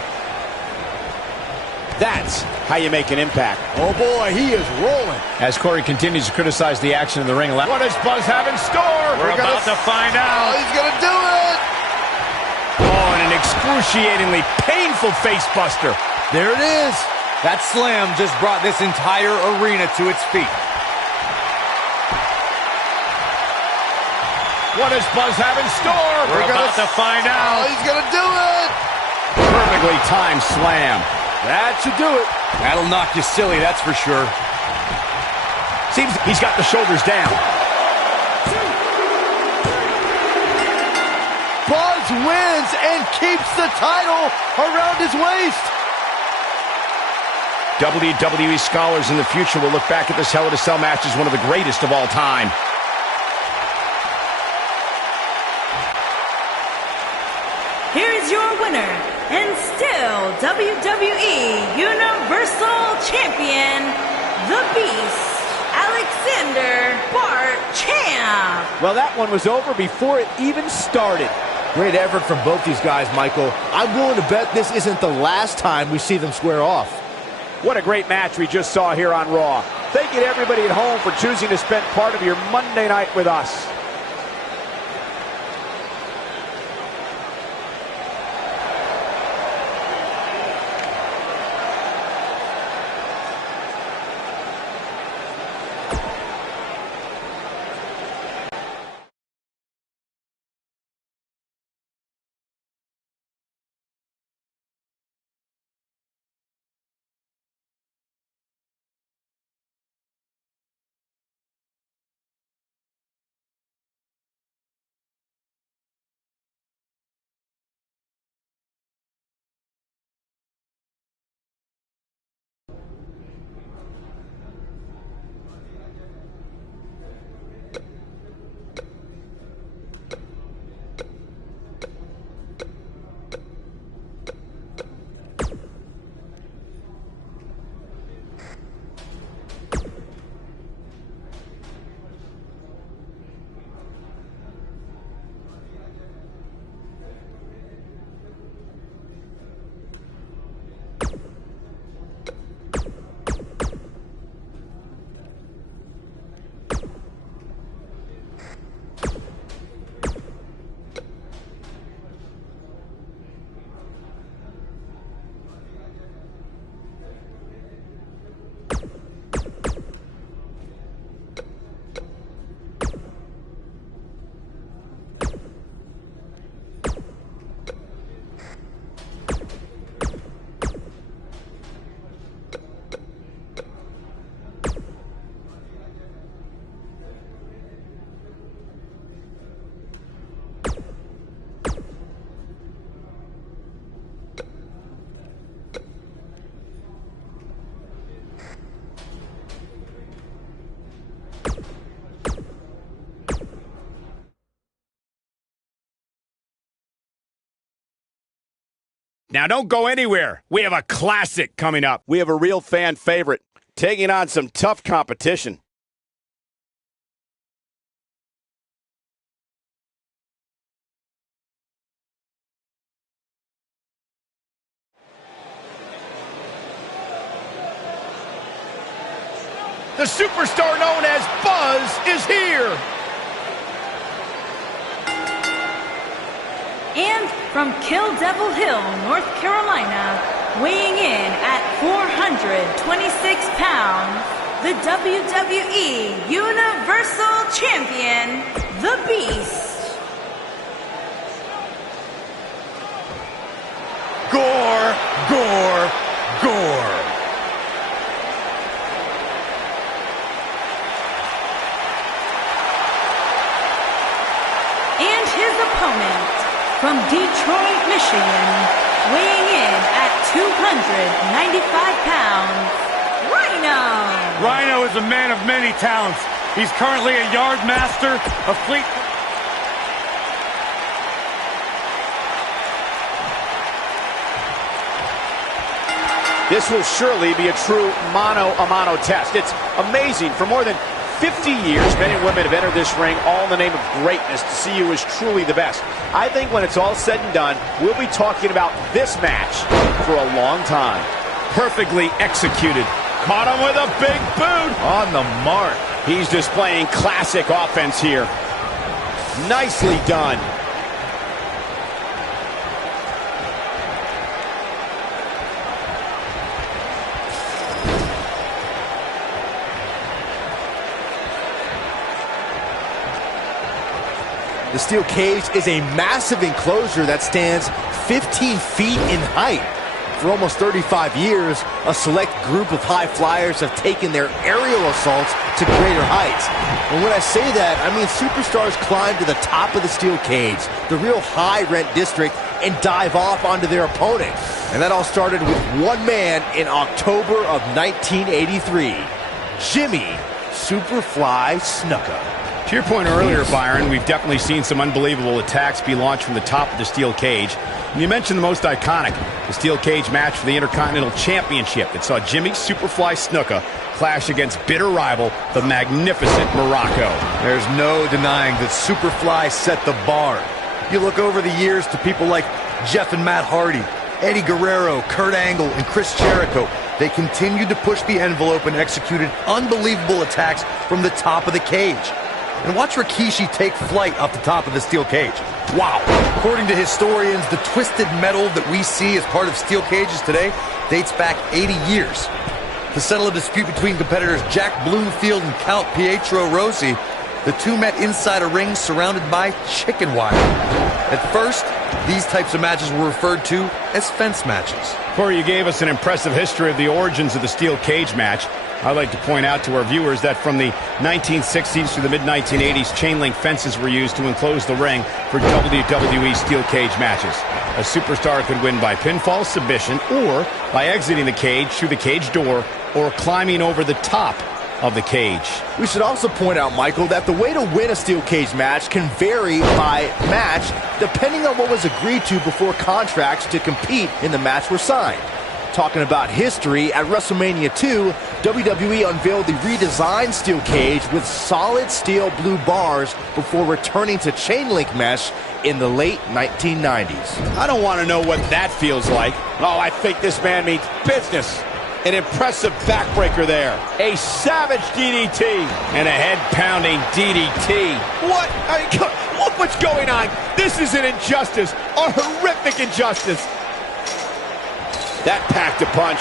That's how you make an impact. Oh boy, he is rolling. As Corey continues to criticize the action in the ring, what does Buzz have in store? We're about to find out. He's gonna do it! Oh, and an excruciatingly painful face buster. There it is. That slam just brought this entire arena to its feet. What does Buzz have in store? We're about to find out. He's gonna do it! Perfectly timed slam. That should do it. That'll knock you silly, that's for sure. Seems he's got the shoulders down. Buzz wins and keeps the title around his waist. WWE scholars in the future will look back at this Hell in a Cell match as one of the greatest of all time. Here is your winner, and still WWE Universal Champion, the Beast, Alexander Bart Champ. Well, that one was over before it even started. Great effort from both these guys, Michael. I'm willing to bet this isn't the last time we see them square off. What a great match we just saw here on Raw. Thank you to everybody at home for choosing to spend part of your Monday night with us. Now don't go anywhere. We have a classic coming up. We have a real fan favorite taking on some tough competition. The superstar known as Buzz is here. And from Kill Devil Hill, North Carolina, weighing in at 426 pounds, the WWE Universal Champion, The Beast. Gore, gore, gore. And his opponent, from Detroit, Michigan, weighing in at 295 pounds, Rhino. Rhino is a man of many talents. He's currently a yard master, a fleet... This will surely be a true mano-a-mano test. It's amazing. For more than 50 years, men and women have entered this ring all in the name of greatness to see who is truly the best. I think when it's all said and done, we'll be talking about this match for a long time. Perfectly executed. Caught him with a big boot. On the mark. He's displaying classic offense here. Nicely done. The steel cage is a massive enclosure that stands 15 feet in height. For almost 35 years, a select group of high flyers have taken their aerial assaults to greater heights. And when I say that, I mean superstars climb to the top of the steel cage, the real high-rent district, and dive off onto their opponent. And that all started with one man in October of 1983, Jimmy Superfly Snuka. To your point earlier, Byron, we've definitely seen some unbelievable attacks be launched from the top of the steel cage. And you mentioned the most iconic, the steel cage match for the Intercontinental Championship that saw Jimmy Superfly Snuka clash against bitter rival, the magnificent Morocco. There's no denying that Superfly set the bar. You look over the years to people like Jeff and Matt Hardy, Eddie Guerrero, Kurt Angle, and Chris Jericho. They continued to push the envelope and executed unbelievable attacks from the top of the cage. And watch Rikishi take flight off the top of the steel cage. Wow. According to historians, the twisted metal that we see as part of steel cages today dates back 80 years. To settle a dispute between competitors Jack Bloomfield and Count Pietro Rossi, the two met inside a ring surrounded by chicken wire. At first, these types of matches were referred to as fence matches. Corey, you gave us an impressive history of the origins of the steel cage match. I'd like to point out to our viewers that from the 1960s to the mid-1980s, chain link fences were used to enclose the ring for WWE steel cage matches. A superstar could win by pinfall, submission, or by exiting the cage through the cage door or climbing over the top of the cage. We should also point out, Michael, that the way to win a steel cage match can vary by match depending on what was agreed to before contracts to compete in the match were signed. Talking about history, at WrestleMania 2, WWE unveiled the redesigned steel cage with solid steel blue bars before returning to chain link mesh in the late 1990s. I don't want to know what that feels like. Oh, I think this man means business. An impressive backbreaker there. A savage DDT and a head-pounding DDT. What? Look what's going on. This is an injustice, a horrific injustice. That packed a punch.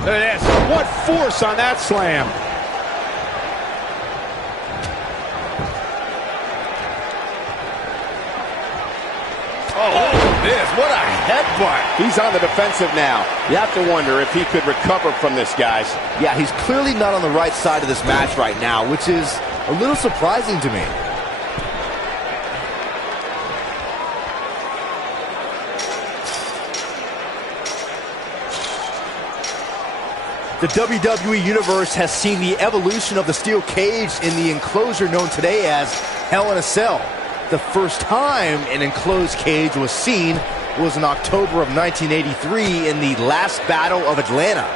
Look at this. What force on that slam. What a headbutt. He's on the defensive now. You have to wonder if he could recover from this, guys. Yeah, he's clearly not on the right side of this match right now, which is a little surprising to me. The WWE Universe has seen the evolution of the steel cage in the enclosure known today as Hell in a Cell. The first time an enclosed cage was seen was in October of 1983 in the last Battle of Atlanta.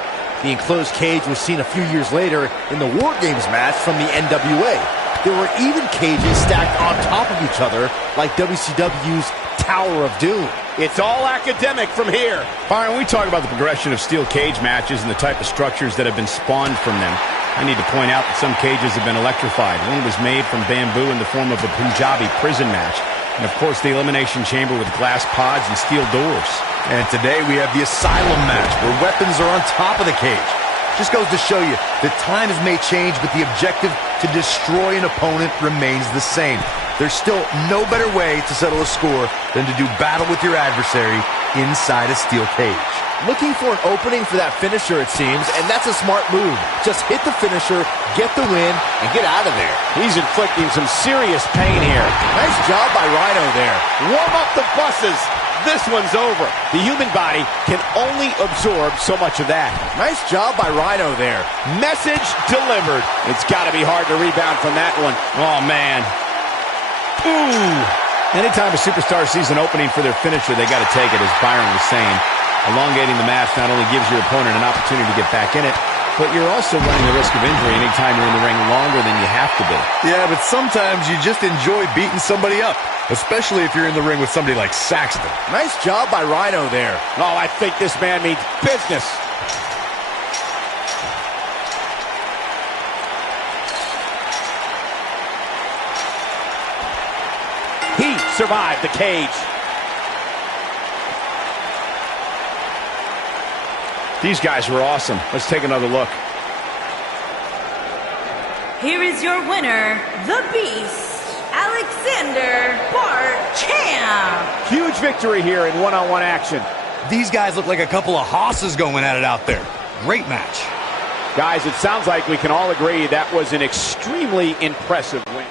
The enclosed cage was seen a few years later in the War Games match from the NWA. There were even cages stacked on top of each other like WCW's Tower of Doom. It's all academic from here. Byron, when we talk about the progression of steel cage matches and the type of structures that have been spawned from them, I need to point out that some cages have been electrified. One was made from bamboo in the form of a Punjabi prison match. And of course, the elimination chamber with glass pods and steel doors. And today we have the Asylum match, where weapons are on top of the cage. Just goes to show you that times may change, but the objective to destroy an opponent remains the same. There's still no better way to settle a score than to do battle with your adversary inside a steel cage. Looking for an opening for that finisher, it seems, and that's a smart move. Just hit the finisher, get the win, and get out of there. He's inflicting some serious pain here. Nice job by Rhino there. Warm up the buses. This one's over. The human body can only absorb so much of that. Nice job by Rhino there. Message delivered. It's got to be hard to rebound from that one. Oh, man. Ooh. Anytime a superstar sees an opening for their finisher, they got to take it, as Byron was saying. Elongating the match not only gives your opponent an opportunity to get back in it, but you're also running the risk of injury anytime you're in the ring longer than you have to be. Yeah, but sometimes you just enjoy beating somebody up, especially if you're in the ring with somebody like Saxton. Nice job by Rhino there. Oh, I think this man means business. He survived the cage. These guys were awesome. Let's take another look. Here is your winner, the Beast, Alexander Barchamp. Huge victory here in one-on-one action. These guys look like a couple of hosses going at it out there. Great match. Guys, it sounds like we can all agree that was an extremely impressive win.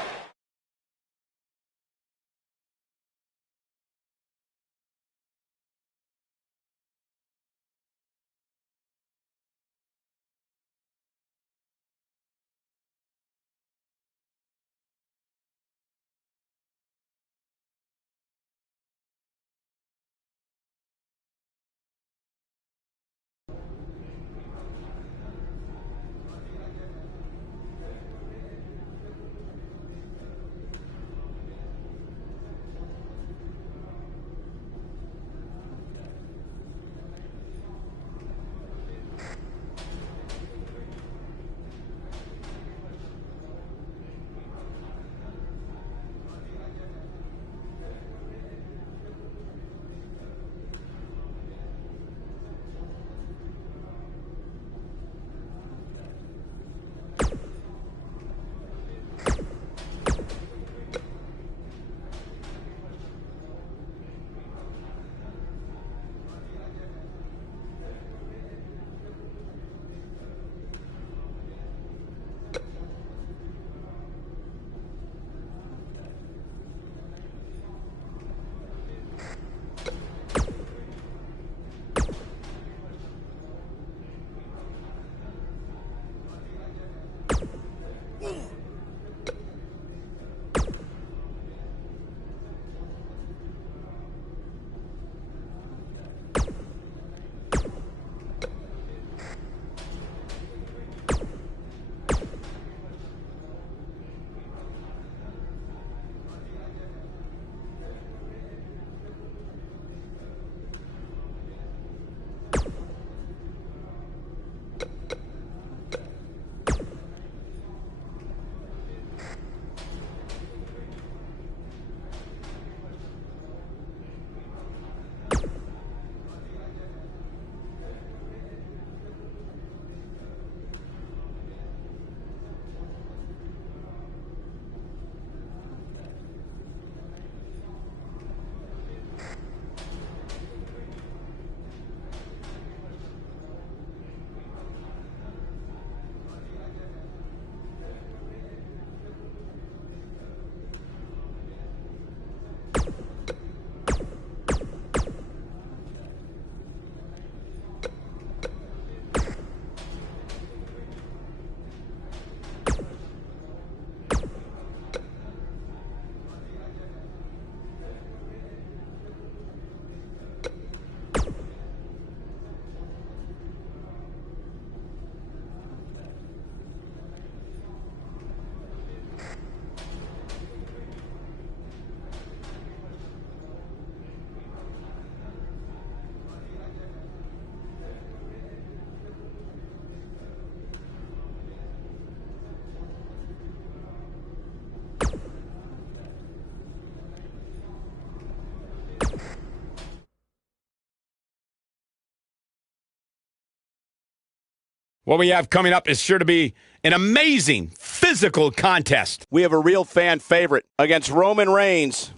What we have coming up is sure to be an amazing physical contest. We have a real fan favorite against Roman Reigns.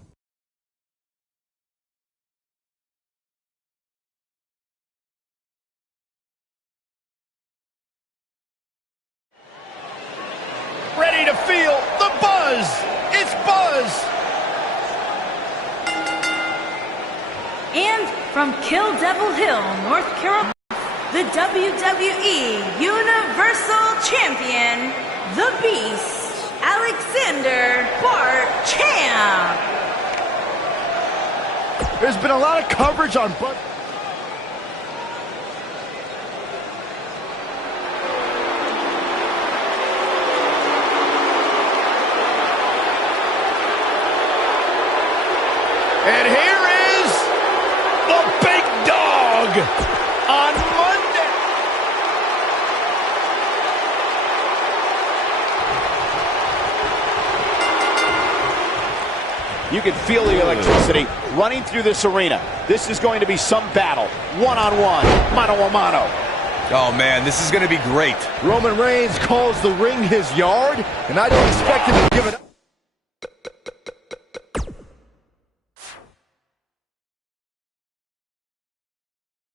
Ready to feel the buzz. It's Buzz. And from Kill Devil Hill, North Carolina, the WWE Universal Champion, the Beast, Alexander Bart Champ. There's been a lot of coverage on Buzz. And here is the big dog on Monday. You can feel the electricity running through this arena. This is going to be some battle. One-on-one, mano-a-mano. Oh, man, this is going to be great. Roman Reigns calls the ring his yard, and I don't expect him to give it up.